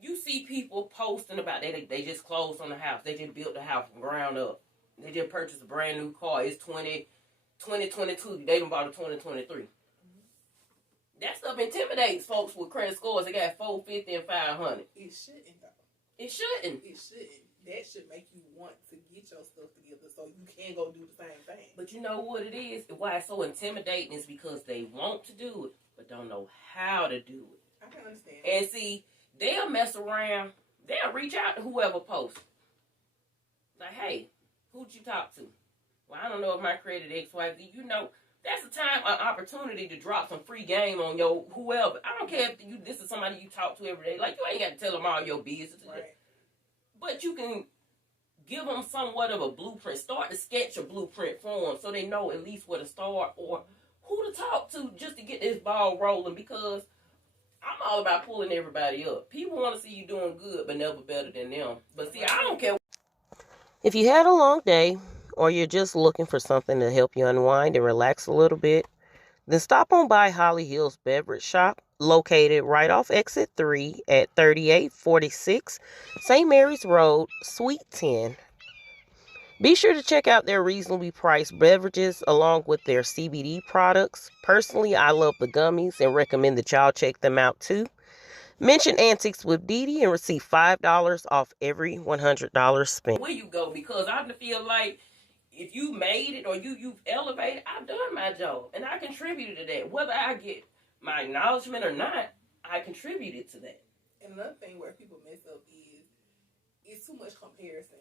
you see people posting about they just closed on the house. They just built the house from ground up. They just purchased a brand new car. It's 2022. They done bought a 2023. That stuff intimidates folks with credit scores. They got 450 and 500. It shouldn't, though. It shouldn't. It shouldn't. That should make you want to get your stuff together so you can go do the same thing. But you know what it is? Why it's so intimidating is because they want to do it, but don't know how to do it. I can understand. And see, they'll mess around. They'll reach out to whoever posts. Like, hey, who'd you talk to? Well, I don't know if my credit XYZ. You know, that's a time, an opportunity to drop some free game on your whoever. I don't care if this is somebody you talk to every day. Like, you ain't got to tell them all your business. Right. But you can give them somewhat of a blueprint. Start to sketch a blueprint for them so they know at least where to start or who to talk to just to get this ball rolling, because I'm all about pulling everybody up. People want to see you doing good, but never better than them. But see, I don't care. If you had a long day or you're just looking for something to help you unwind and relax a little bit, then stop on by Holly Hills Beverage Shop, located right off exit 3 at 3846 St. Mary's Road, Suite 10. Be sure to check out their reasonably priced beverages along with their CBD products. Personally, I love the gummies and recommend that y'all check them out too. Mention Antics with DeeDee and receive $5 off every $100 spent. Where you go, because I feel like if you made it or you've elevated, I've done my job and I contributed to that. Whether I get my acknowledgement or not, I contributed to that. And another thing where people mess up is it's too much comparison.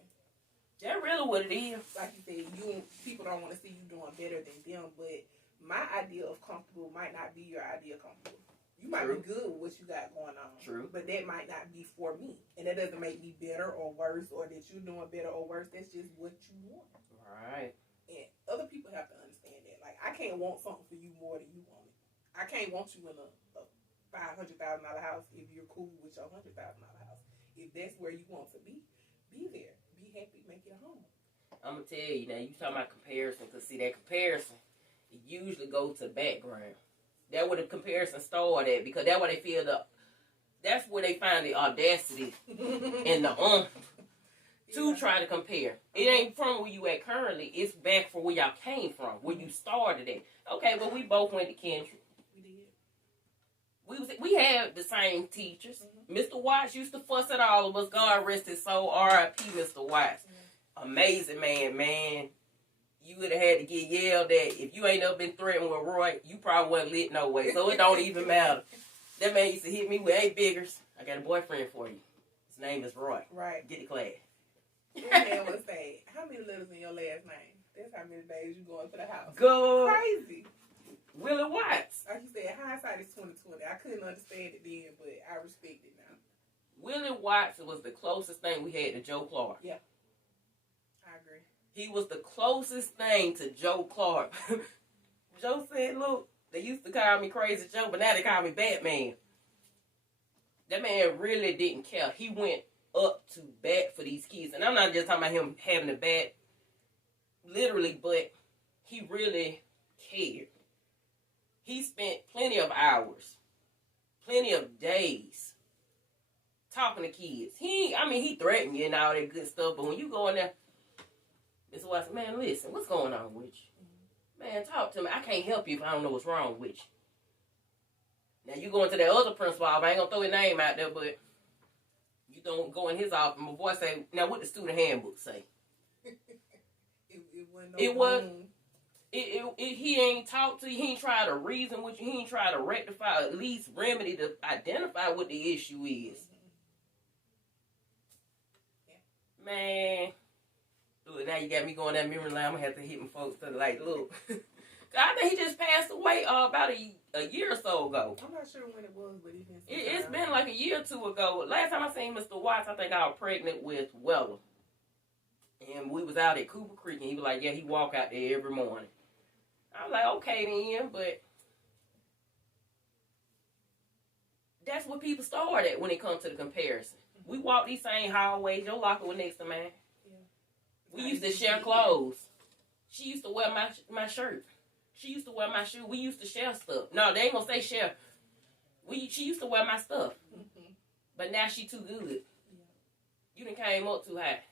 That's really what it is. Like you said, people don't want to see you doing better than them, but my idea of comfortable might not be your idea of comfortable. You might be good with what you got going on. True. But that might not be for me. And that doesn't make me better or worse, or that you're doing better or worse. That's just what you want. Right. And other people have to understand that. Like, I can't want something for you more than you want it. I can't want you in a $500,000 house if you're cool with your $100,000 house. If that's where you want to be there. Be happy, make it home. I'm going to tell you now, you talking about comparison, because see, that comparison, it usually goes to background. That's where the comparison started at, because that's where they feel that's where they find the audacity and the to try to compare. It ain't from where you at currently, it's back from where y'all came from, where you started at. Okay, well, we both went to Kendrick. We had the same teachers. Mr. Watts used to fuss at all of us. God rest his soul. R.I.P. Mr. Watts. Amazing man. You would have had to get yelled at. If you ain't ever been threatened with Roy, you probably wasn't lit no way. So it don't even matter. That man used to hit me with, "Hey, Biggers, I got a boyfriend for you. His name is Roy. Right. Get the class." That man would say, "How many letters in your last name? That's how many days you going to the house." Go. Crazy. Willie Watts. Like you said, hindsight is 20/20. I couldn't understand it then, but I respect it now. Willie Watts was the closest thing we had to Joe Clark. Yeah. I agree. He was the closest thing to Joe Clark. Joe said, "Look, they used to call me Crazy Joe, but now they call me Batman." That man really didn't care. He went up to bat for these kids. And I'm not just talking about him having a bat, literally, but he really cared. He spent plenty of hours, plenty of days talking to kids. He threatened you and all that good stuff, but when you go in there, Mr. Watson, "Man, listen, what's going on with you? Man, talk to me. I can't help you if I don't know what's wrong with you." Now, you go into that other principal office. I ain't going to throw his name out there, but you don't go in his office. My boy say, "Now, what the student handbook say?" He ain't talked to you. He ain't try to reason with you. He ain't try to rectify, at least remedy to identify what the issue is. Yeah. Man. Look, now you got me going that memory line. I'm going to have to hit my folks to look. I think he just passed away about a year or so ago. I'm not sure when it was, but it's been like a year or two ago. Last time I seen Mr. Watts, I think I was pregnant with Weller. And we was out at Cooper Creek, and he was like, "Yeah, he walk out there every morning." I was like, "Okay then," but that's what people start at when it comes to the comparison. We walk these same hallways. Your locker was next to mine. Yeah. We used to share clothes. She used to wear my shirt. She used to wear my shoe. We used to share stuff. No, they ain't gonna say share. She used to wear my stuff. But now she too good. Yeah. You done came up too high.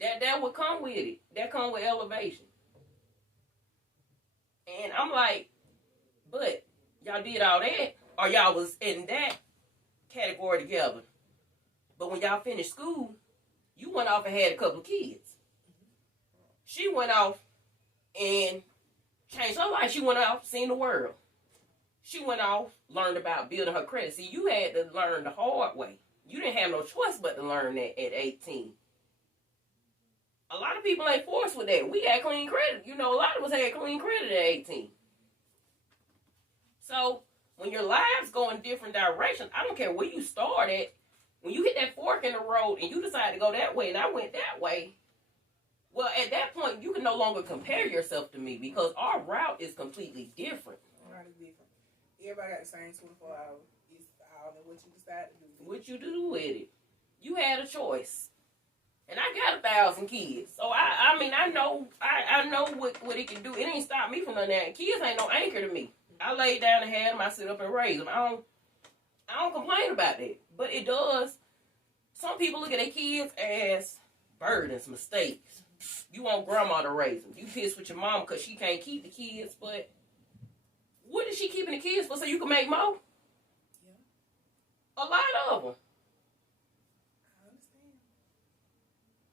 Yeah. That would come with it. That come with elevation. And I'm like, but y'all did all that, or y'all was in that category together. But when y'all finished school, you went off and had a couple of kids. She went off and changed her life. She went off, seen the world. She went off, learned about building her credit. See, you had to learn the hard way. You didn't have no choice but to learn that at 18. A lot of people ain't forced with that. We had clean credit. You know, a lot of us had clean credit at 18. So, when your lives go in different directions, I don't care where you start at. When you hit that fork in the road and you decide to go that way and I went that way, well, at that point, you can no longer compare yourself to me because our route is completely different. Our route is different. Everybody got the same 24 hours. It's all in what you decide to do. What you do with it. You had a choice. And I got 1,000 kids. So I mean, I know what it can do. It ain't stop me from none of that. Kids ain't no anchor to me. I lay down and have them. I sit up and raise them. I don't complain about that. But it does. Some people look at their kids as burdens, mistakes. You want grandma to raise them. You pissed with your mom because she can't keep the kids. But what is she keeping the kids for? So you can make more? Yeah. A lot of them.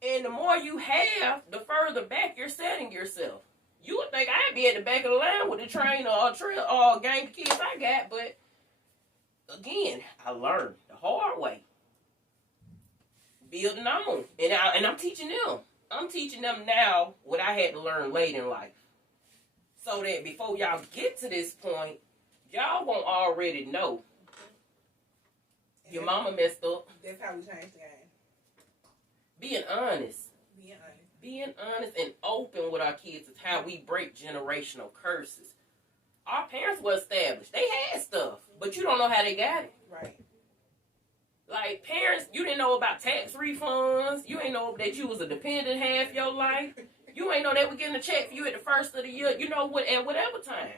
And the more you have, the further back you're setting yourself. You would think I'd be at the back of the line with the train or gang of kids I got, but again, I learned the hard way. Building on. And I'm teaching them. I'm teaching them now what I had to learn late in life. So that before y'all get to this point, y'all won't already know. Your mama messed up. That's how we change the game. Being honest. Being honest and open with our kids is how we break generational curses. Our parents were established. They had stuff, but you don't know how they got it. Right. Like, parents, you didn't know about tax refunds. You ain't know that you was a dependent half your life. You ain't know they were getting a check for you at the first of the year. You know what? At whatever time.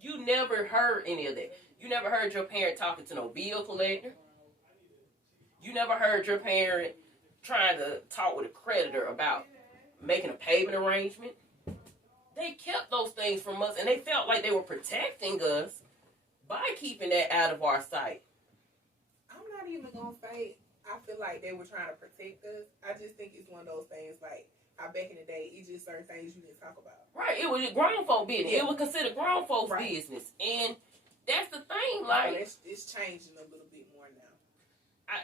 You never heard any of that. You never heard your parent talking to no bill collector. You never heard your parent trying to talk with a creditor about making a payment arrangement. They kept those things from us, and they felt like they were protecting us by keeping that out of our sight. I'm not even going to say I feel like they were trying to protect us. I just think it's one of those things like how back in the day, it's just certain things you didn't talk about. Right. It was grown folk business. Yeah. It was considered grown folks' business. And that's the thing. Like, it's changing a little bit more now.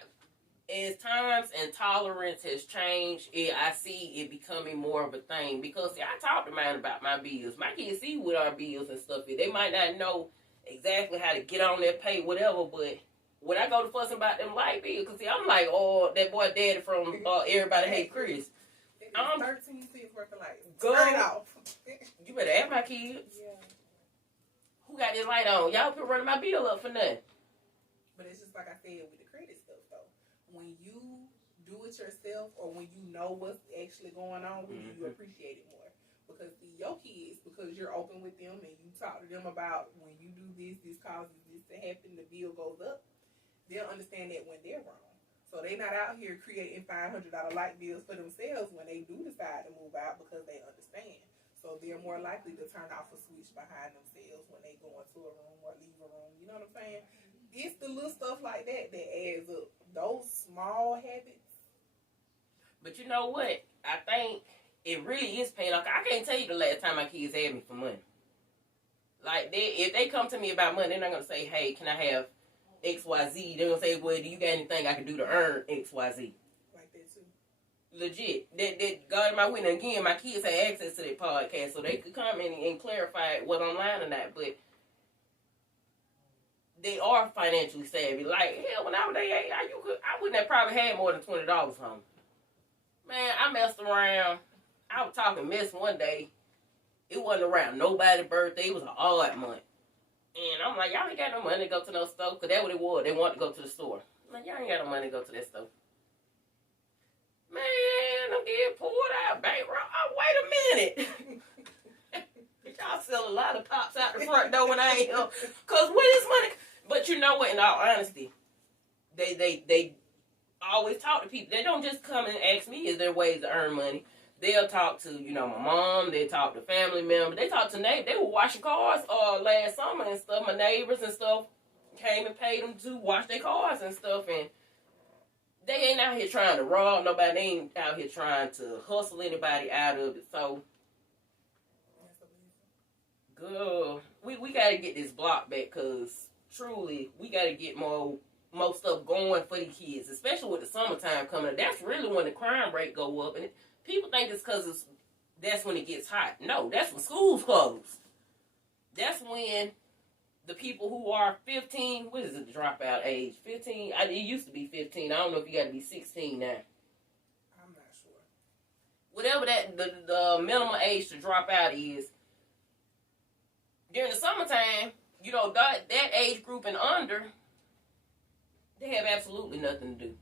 As times and tolerance has changed, I see it becoming more of a thing. Because, see, I talk to mine about my bills. My kids see what our bills and stuff is. They might not know exactly how to get on their pay, whatever, but when I go to fussing about them light bills, because, see, I'm like, oh, that boy daddy from Everybody Hate Chris. 13 cents worth of light. Turn it off. You better ask my kids. Yeah. Who got this light on? Y'all been running my bill up for nothing. But it's just like I said with the credit stuff, though. When you do it yourself or when you know what's actually going on with you, you appreciate it more. Because see, your kids, because you're open with them and you talk to them about when you do this causes this to happen, the bill goes up, they'll understand that when they're wrong. So they're not out here creating $500 light bills for themselves when they do decide to move out because they understand. So they're more likely to turn off a switch behind themselves when they go into a room or leave a room. You know what I'm saying? It's the little stuff like that that adds up. Those small habits. But you know what? I think it really is paying off. I can't tell you the last time my kids asked me for money. Like, if they come to me about money, they're not going to say, hey, can I have XYZ? They're going to say, well, do you got anything I can do to earn XYZ? Like that, too. Legit. That God in my witness. Again, my kids had access to that podcast, so they could come in and clarify whether I'm lying or not. But they are financially savvy. Like, hell, when I was their age, I wouldn't have probably had more than $20 home. Man, I messed around. I was talking mess one day. It wasn't around nobody's birthday. It was an odd month. And I'm like, y'all ain't got no money to go to no store. Because that's what it was. They wanted to go to the store. I'm like, y'all ain't got no money to go to that store. Man, I'm getting pulled out, bankroll. Oh, wait a minute. Y'all sell a lot of pops out the front door when I ain't here. Because where is money? But you know what, in all honesty, they always talk to people. They don't just come and ask me, is there ways to earn money? They'll talk to, my mom. They talk to family members. They talk to neighbors. They were washing cars last summer and stuff. My neighbors and stuff came and paid them to wash their cars and stuff. And they ain't out here trying to rob nobody. They ain't out here trying to hustle anybody out of it. So, girl, we got to get this block back because truly, we got to get more stuff going for the kids, especially with the summertime coming up. That's really when the crime rate go up. And people think it's because that's when it gets hot. No, that's when schools close. That's when the people who are 15, what is the dropout age? 15? It used to be 15. I don't know if you got to be 16 now. I'm not sure. Whatever the minimum age to drop out is, during the summertime, that age group and under, they have absolutely nothing to do.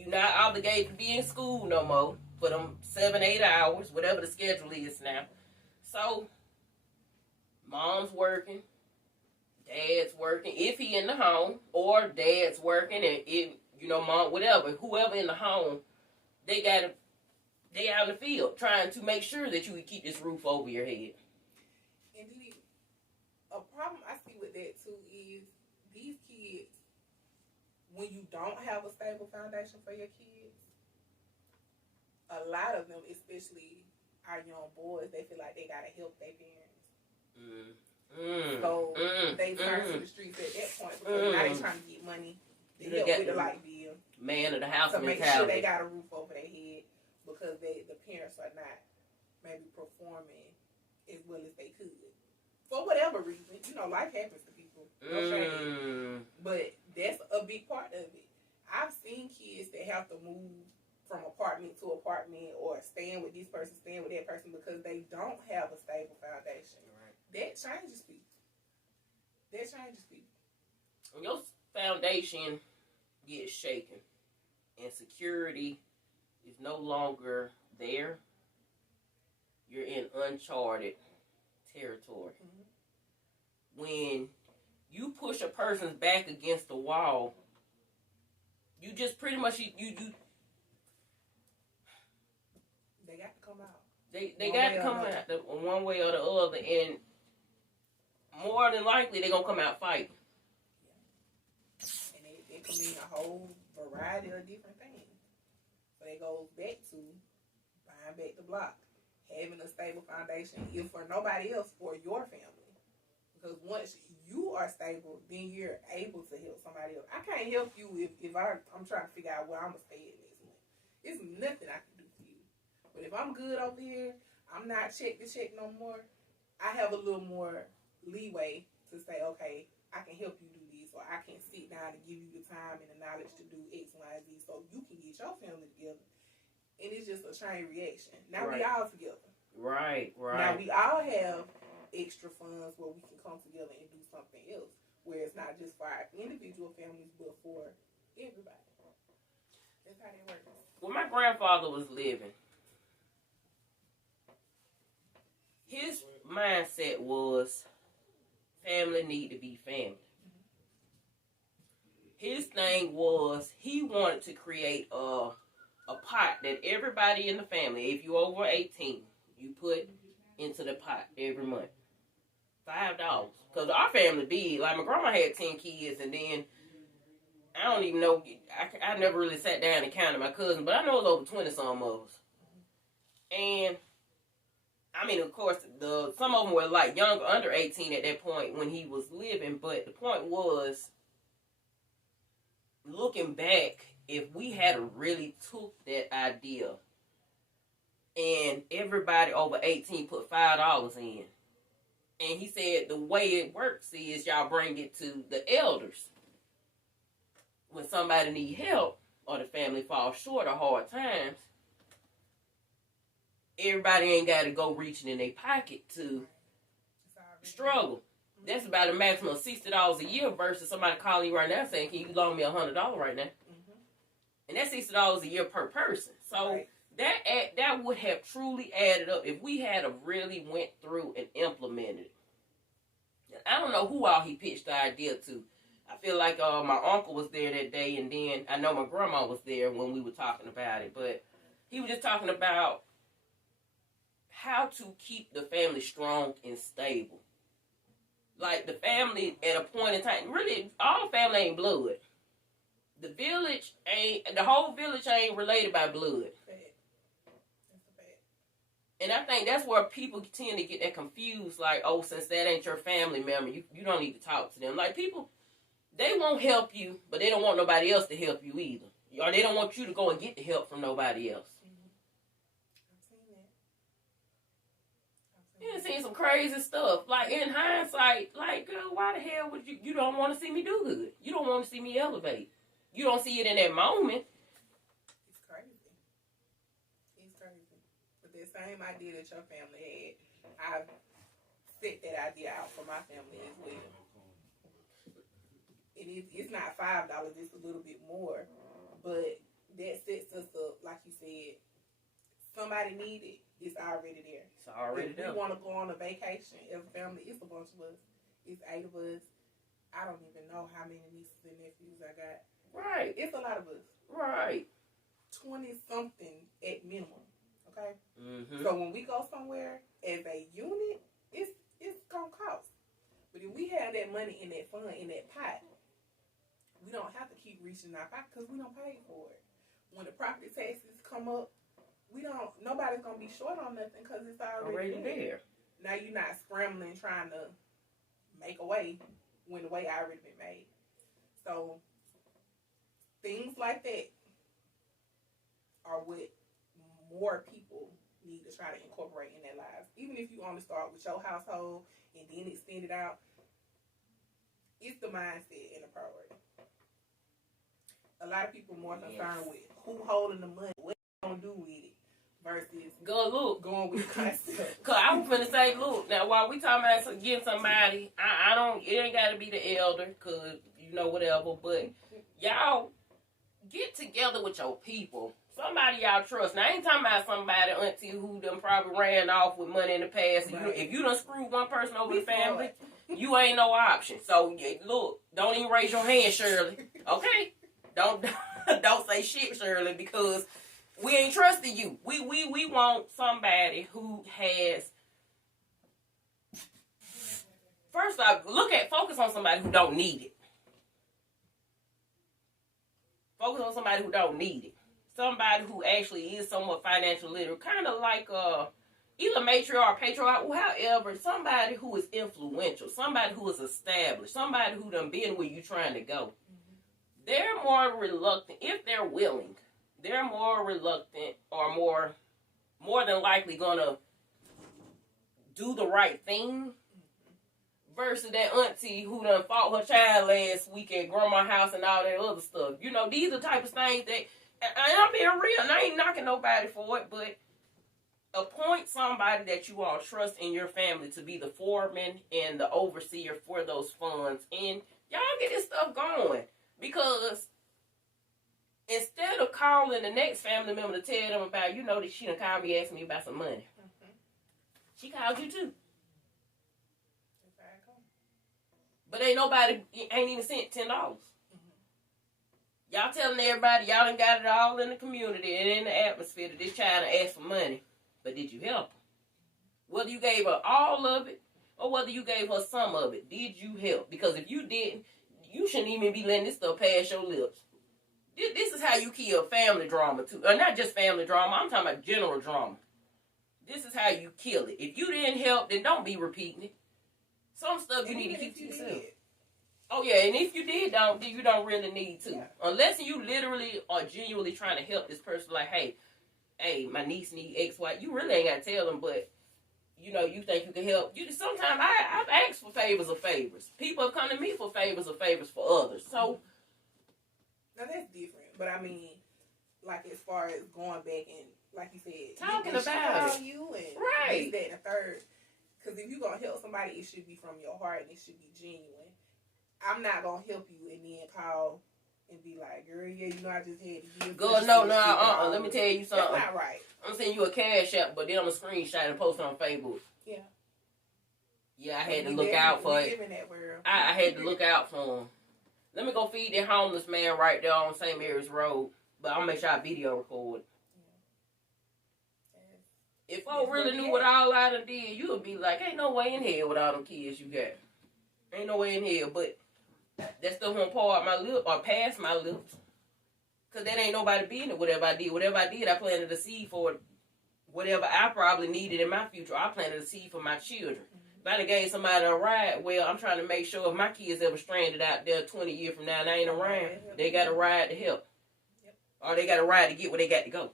You're not obligated to be in school no more for them 7-8 hours, whatever the schedule is now. So, mom's working, dad's working, if he in the home, or dad's working, and if, you know, mom, whatever, whoever in the home, they out in the field trying to make sure that you can keep this roof over your head. And a problem I see with that too is these kids, when you don't have a stable foundation for your kids, a lot of them, especially our young boys, they feel like they gotta help their parents. So they turn to the streets at that point because now they trying to get money to help with the light bill. Man of the house to mentality. make sure they got a roof over their head because the parents are not maybe performing as well as they could. For whatever reason. You know, life happens to people. No shame. But that's a big part of it. I've seen kids that have to move from apartment to apartment or staying with this person, staying with that person because they don't have a stable foundation. Right. That changes people. When your foundation gets shaken and security is no longer there, you're in uncharted territory. Mm-hmm. When you push a person's back against the wall, you just pretty much you they got to come out. They got to come out one way or the other, and more than likely they're gonna come out fighting. And it can mean a whole variety of different things. So it goes back to buying back the block, having a stable foundation, if for nobody else, for your family. Because once you are stable, then you're able to help somebody else. I can't help you if I'm trying to figure out where I'm going to stay at next month. It's nothing I can do for you. But if I'm good over here, I'm not check to check no more, I have a little more leeway to say, okay, I can help you do this, or I can sit down and give you the time and the knowledge to do X, Y, and Z so you can get your family together. And it's just a chain reaction. Now we all together. Right. Now we all have extra funds where we can come together and do something else, where it's not just for our individual families, but for everybody. That's how that works. When my grandfather was living, his mindset was family need to be family. His thing was he wanted to create a pot that everybody in the family, if you're over 18, you put into the pot every month. $5. Because our family big. Like, my grandma had 10 kids, and then I don't even know. I never really sat down and counted my cousins, but I know it was over 20-some of us. And, I mean, of course, some of them were, like, younger, under 18 at that point when he was living, but the point was, looking back, if we had really took that idea and everybody over 18 put $5 in, and he said the way it works is y'all bring it to the elders. When somebody need help or the family falls short of hard times, everybody ain't got to go reaching in their pocket to struggle. That's about a maximum of $60 a year versus somebody calling you right now saying, can you loan me $100 right now? And that's $60 a year per person. So that would have truly added up if we had really went through and implemented it. I don't know who all he pitched the idea to. I feel like my uncle was there that day, and then I know my grandma was there when we were talking about it. But he was just talking about how to keep the family strong and stable. Like, the family at a point in time, really, all family ain't blood. The whole village ain't related by blood. And I think that's where people tend to get that confused, like, oh, since that ain't your family member, you don't need to talk to them. Like, people, they won't help you, but they don't want nobody else to help you either. Or they don't want you to go and get the help from nobody else. You done seen some crazy stuff. Like, in hindsight, like, girl, why the hell would you don't want to see me do good? You don't want to see me elevate. You don't see it in that moment. It's crazy. But that same idea that your family had, I've set that idea out for my family as well. And it's not $5, it's a little bit more. But that sets us up, like you said. Somebody need it, it's already there. It's already there. If we want to go on a vacation as a family, it's a bunch of us. It's 8 of us. I don't even know how many nieces and nephews I got. Right. It's a lot of us. Right. 20-something at minimum. Okay? Mm-hmm. So when we go somewhere as a unit, it's going to cost. But if we have that money in that fund, in that pot, we don't have to keep reaching our pocket because we don't pay for it. When the property taxes come up, nobody's going to be short on nothing because it's already there. Now you're not scrambling trying to make a way when the way already been made. So things like that are what more people need to try to incorporate in their lives. Even if you only start with your household and then extend it out, it's the mindset and the priority. A lot of people more concerned with who holding the money, what they gonna do with it, versus going with the concept. Cause I was finna say, look, now while we talking about getting somebody, I don't, it ain't gotta be the elder, cause you know whatever, but y'all get together with your people. Somebody y'all trust. Now I ain't talking about somebody, auntie, who done probably ran off with money in the past. Right. If you done screwed one person over the family, you ain't no option. So look, don't even raise your hand, Shirley. Okay? Don't say shit, Shirley, because we ain't trusting you. We want somebody who has. First off, focus on somebody who don't need it. Focus on somebody who don't need it. Somebody who actually is somewhat financially literate, kind of like either matriarch or patriarch, however, somebody who is influential, somebody who is established, somebody who done been where you trying to go. Mm-hmm. They're more reluctant, if they're willing, they're more reluctant or more than likely gonna do the right thing versus that auntie who done fought her child last week at grandma's house and all that other stuff. You know, these are the type of things that, and I'm being real, and I ain't knocking nobody for it, but appoint somebody that you all trust in your family to be the foreman and the overseer for those funds, and y'all get this stuff going. Because instead of calling the next family member to tell them about, you know, that she done called me asking me about some money, she called you too. But ain't even sent $10. Y'all telling everybody y'all done got it all in the community and in the atmosphere that this child asked for money. But did you help her? Whether you gave her all of it or whether you gave her some of it, did you help? Because if you didn't, you shouldn't even be letting this stuff pass your lips. This is how you kill family drama too. Or not just family drama, I'm talking about general drama. This is how you kill it. If you didn't help, then don't be repeating it. Some stuff you need to keep to yourself. Oh yeah, and if you did, you don't really need to. Yeah. Unless you literally are genuinely trying to help this person, like, hey, my niece need X, Y. You really ain't got to tell them, but you know, you think you can help. Sometimes I've asked for favors of favors. People have come to me for favors of favors for others. So now that's different. But I mean, like as far as going back and like you said, talking about it, you and right, that and the third. Because if you're gonna help somebody, it should be from your heart and it should be genuine. I'm not gonna help you and then call and be like, girl, yeah, you know, I just had to give. Girl, no, let me tell you something. That's not right. I'm sending you a cash app, but then I'm a screenshot and post it on Facebook. Yeah. Yeah, I had to look out for it. I had to look out for him. Let me go feed that homeless man right there on St. Mary's Road, but I'll make sure I video record. Yeah. If I really knew what all I done did, you would be like, ain't no way in hell with all them kids you got. Ain't no way in hell, but that stuff won't pour out my lip or pass my lips. Because that ain't nobody being it, whatever I did. Whatever I did, I planted a seed for whatever I probably needed in my future. I planted a seed for my children. If I done gave somebody a ride, well, I'm trying to make sure if my kids ever stranded out there 20 years from now and I ain't around, they got a ride to help. Yep. Or they got a ride to get where they got to go.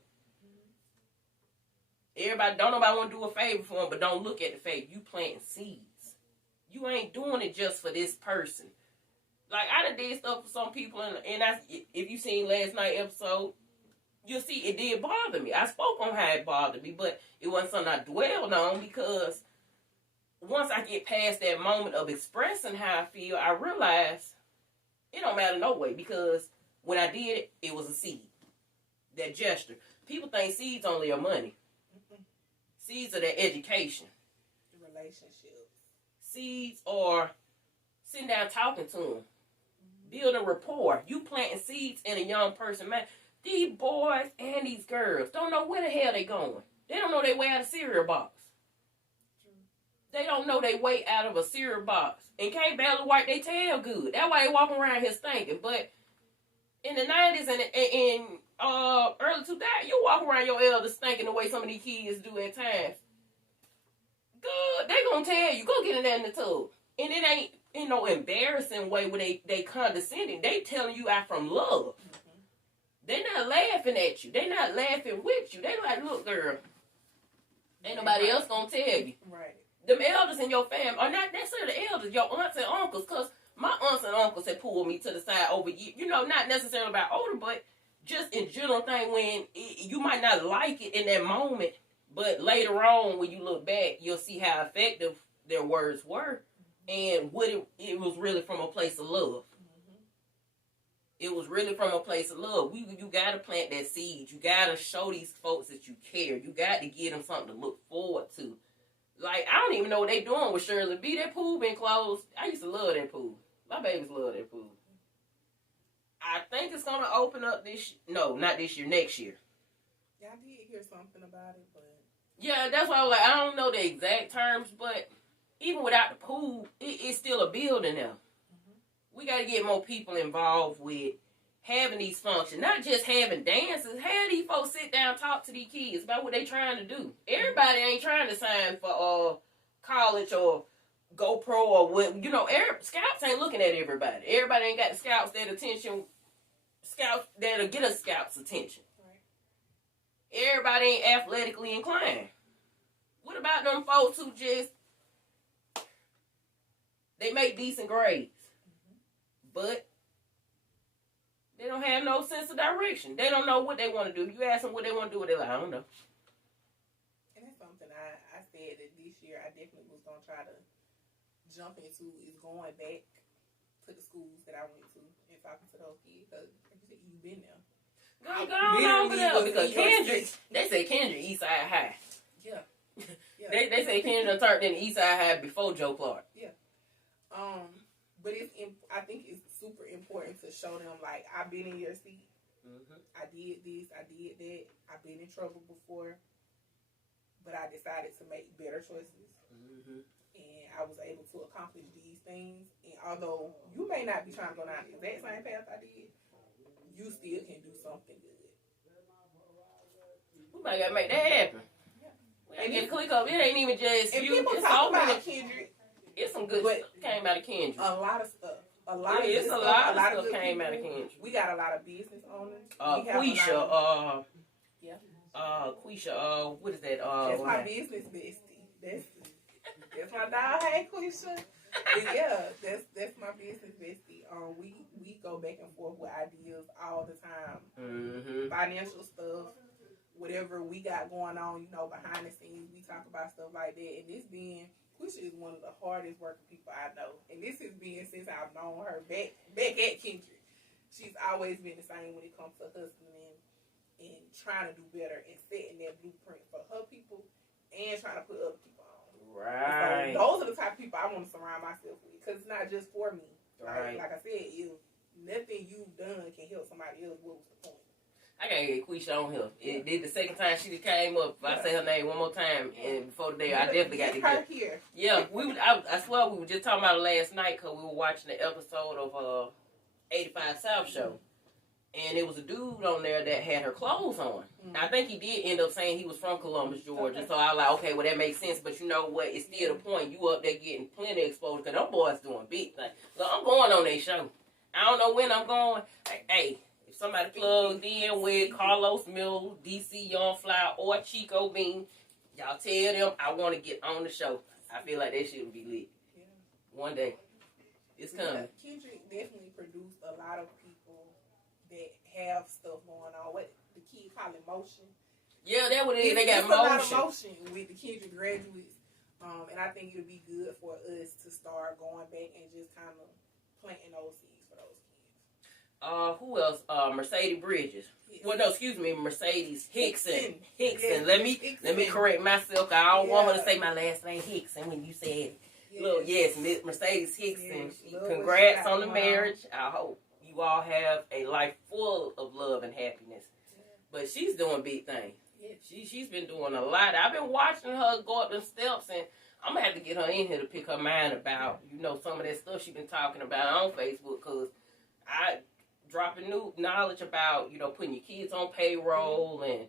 Everybody, don't nobody want to do a favor for them, but don't look at the favor. You planting seeds. You ain't doing it just for this person. Like, I done did stuff for some people, and if you seen last night's episode, you'll see it did bother me. I spoke on how it bothered me, but it wasn't something I dwelled on because once I get past that moment of expressing how I feel, I realize it don't matter no way because when I did it, it was a seed. that gesture. People think seeds only are money. Seeds are their education. The relationships. Seeds are sitting down talking to them. Building rapport. You planting seeds in a young person. Man, these boys and these girls don't know where the hell they going. They don't know their way out of cereal box. They don't know their way out of a cereal box. And can't barely wipe their tail good. That's why they walking around here stinking. But in the 90s and in early 2000s, you walk around your elders stinking the way some of these kids do at times. Good. They gonna tell you, go get in there in the tub. And it ain't in no embarrassing way where they condescending. They telling you out from love. They not laughing at you. They not laughing with you. They like, look, girl, ain't nobody else gonna tell you. Right. Them elders in your family are not necessarily the elders, your aunts and uncles, because my aunts and uncles had pulled me to the side over years. You know, not necessarily about older, but just in general thing when you might not like it in that moment, but later on when you look back, you'll see how effective their words were and what it was really from a place of love. It was really from a place of love. You got to plant that seed. You got to show these folks that you care. You got to give them something to look forward to. Like, I don't even know what they doing with Shirley B. That pool been closed. I used to love that pool. My babies love that pool. I think it's going to open up not this year, next year. Yeah, I did hear something about it, but... Yeah, that's why I was like, I don't know the exact terms, but even without the pool, it's still a building now. We got to get more people involved with having these functions. Not just having dances. Have these folks sit down, talk to these kids about what they trying to do. Everybody ain't trying to sign for college or GoPro or what. You know, scouts ain't looking at everybody. Everybody ain't got the scouts that'll get a scout's attention. Right. Everybody ain't athletically inclined. What about them folks who just, they make decent grades, but they don't have no sense of direction. They don't know what they want to do. You ask them what they want to do, they're like, I don't know. And that's something I said that this year I definitely was going to try to jump into is going back to the schools that I went to and talking to those kids. Because, like you said, you've been there. Go on over there. Because Kendrick, they say Kendrick Eastside High. Yeah. Yeah. They say Kendrick turned into Eastside High before Joe Clark. Yeah. But I think it's super important to show them, like, I've been in your seat. I did this, I did that. I've been in trouble before, but I decided to make better choices. And I was able to accomplish these things. And although you may not be trying to go down the exact same path I did, you still can do something good. We might got to make that happen. Yeah. We got to get a click up. It ain't even just and you. People it's talk so about many. Kendrick. It's some good stuff came out of Kendrick. A lot of stuff. A lot of stuff came out of Kendrick. We got a lot of business owners. Quisha. Quisha. What is that? That's my business bestie. That's my dog. Hey, Quisha. Yeah, that's my business bestie. We go back and forth with ideas all the time. Financial stuff, whatever we got going on, you know, behind the scenes, we talk about stuff like that. And this being, Quisha is one of the hardest working people I know. And this has been since I've known her back at Kendrick. She's always been the same when it comes to hustling and trying to do better and setting that blueprint for her people and trying to put other people on. Right. So those are the type of people I want to surround myself with, because it's not just for me. Right. Like I said, if nothing you've done can help somebody else, what was the point? I gotta get Quisha on here. It did the second time she came up. If I say her name one more time, and before the day, I definitely got to get her here. Yeah, I swear we were just talking about it last night because we were watching the episode of 85 South Show, and it was a dude on there that had her clothes on. I think he did end up saying he was from Columbus, Georgia. So I was like, okay, well that makes sense. But you know what? It's still the point. You up there getting plenty of exposure because them boys doing big things. Look, I'm going on their show. I don't know when I'm going. Hey. Somebody plugged in with Carlos Mill, DC Young Fly, or Chico Bean, y'all tell them I want to get on the show. I feel like that shit would be lit. Yeah. One day. It's coming. Kendrick definitely produced a lot of people that have stuff going on. What the kids call it motion. Yeah, that's what it is. They got motion. motion. It's a lot of motion with the Kendrick graduates. And I think it would be good for us to start going back and just kind of planting those seeds for those kids. Who else? Mercedes Bridges. Yes. Well, no, excuse me, Mercedes Hickson. Yes, Let me Hickson. correct myself. I don't want her to say my last name Hickson when you said it. Yes. Look, yes, Mercedes Hickson. Yes. Congrats on the marriage. I hope you all have a life full of love and happiness. Yeah. But she's doing big things. Yeah. She's been doing a lot. I've been watching her go up them steps, and I'm gonna have to get her in here to pick her mind about, you know, some of that stuff she's been talking about on Facebook, because I dropping new knowledge about, you know, putting your kids on payroll and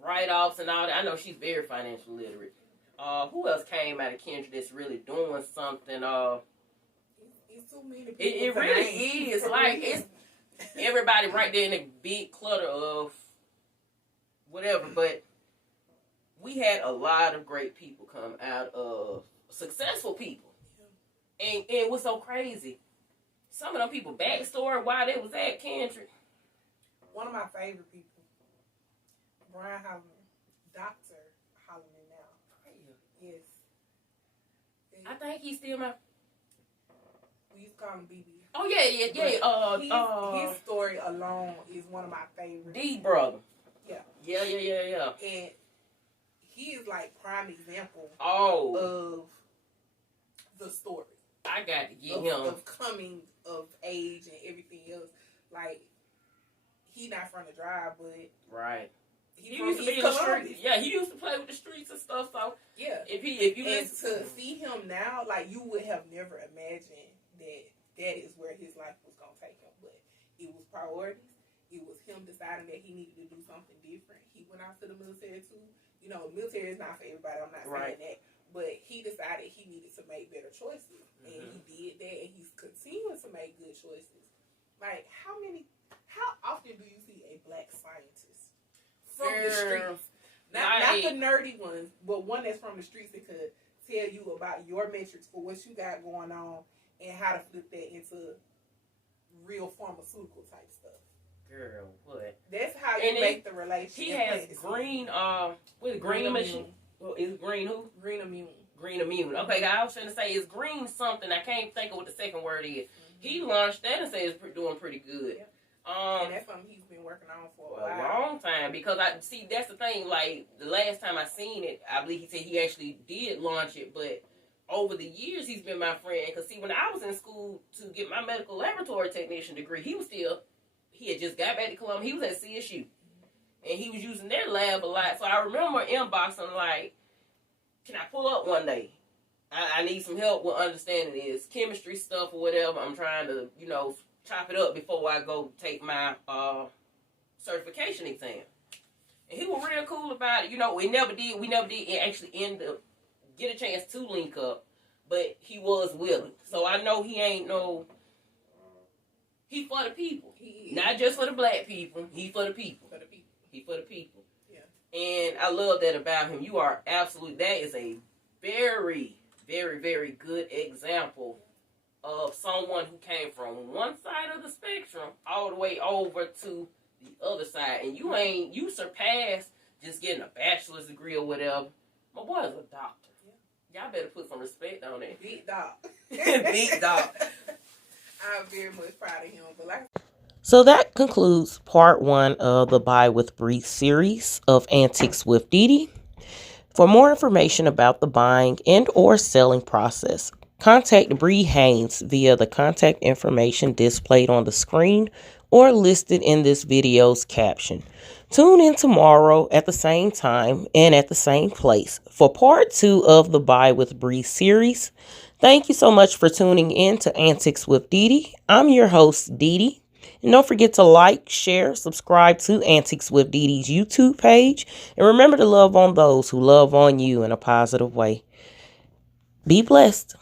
write-offs and all that. I know she's very financially literate. Who else came out of Kendra that's really doing something? It's too many people. It really is. Like, it's everybody right there in the big clutter of whatever. But we had a lot of great people come out of successful people. And what's so crazy, some of them people backstory why they was at Kendrick. One of my favorite people, Brii Haynes, Dr. Holloman now. Yes. I think he's still my... We used to call him BB. Oh, yeah. His story alone is one of my favorites. D brother. Yeah. Yeah. And he is like prime example of the story. I got to get him. Of coming of age and everything else. Like, he not from the drive, but... Right. He used to be in the streets. Yeah, he used to play with the streets and stuff, so... Yeah. If you and to see him now, like, you would have never imagined that is where his life was going to take him. But it was priorities. It was him deciding that he needed to do something different. He went out to the military, too. You know, military is not for everybody. I'm not saying that. But he decided he needed to make better choices. Mm-hmm. And he did that. And he's continuing to make good choices. Like, how often do you see a black scientist from the streets? Not the nerdy ones, but one that's from the streets that could tell you about your metrics for what you got going on and how to flip that into real pharmaceutical type stuff. Girl, what? That's how you make the relationship. He has green, green machine? Well, is green who? Green immune. Green immune. Okay, I was going to say, it's green something. I can't think of what the second word is. Mm-hmm. He launched that and said it's doing pretty good. Yep. And that's something he's been working on for a long time. Because that's the thing. Like, the last time I seen it, I believe he said he actually did launch it. But over the years, he's been my friend. Because see, when I was in school to get my medical laboratory technician degree, he had just got back to Columbia. He was at CSU. And he was using their lab a lot. So I remember inboxing like, can I pull up one day? I need some help with understanding this chemistry stuff or whatever. I'm trying to, you know, chop it up before I go take my certification exam. And he was real cool about it. You know, we never did actually end up get a chance to link up, but he was willing. So I know he ain't he for the people. Not just for the black people. He for the people. He for the people. Yeah. And I love that about him. You are that is a very, very, very good example of someone who came from one side of the spectrum all the way over to the other side. And you surpassed just getting a bachelor's degree or whatever. My boy is a doctor. Yeah. Y'all better put some respect on it. Big dog. Big dog. I'm very much proud of him. But so that concludes part 1 of the Buy with Brii series of Antics with DeeDee. For more information about the buying and or selling process, contact Brii Haynes via the contact information displayed on the screen or listed in this video's caption. Tune in tomorrow at the same time and at the same place for part 2 of the Buy with Brii series. Thank you so much for tuning in to Antics with DeeDee. I'm your host, DeeDee. And don't forget to like, share, subscribe to Antics with DeeDee's YouTube page. And remember to love on those who love on you in a positive way. Be blessed.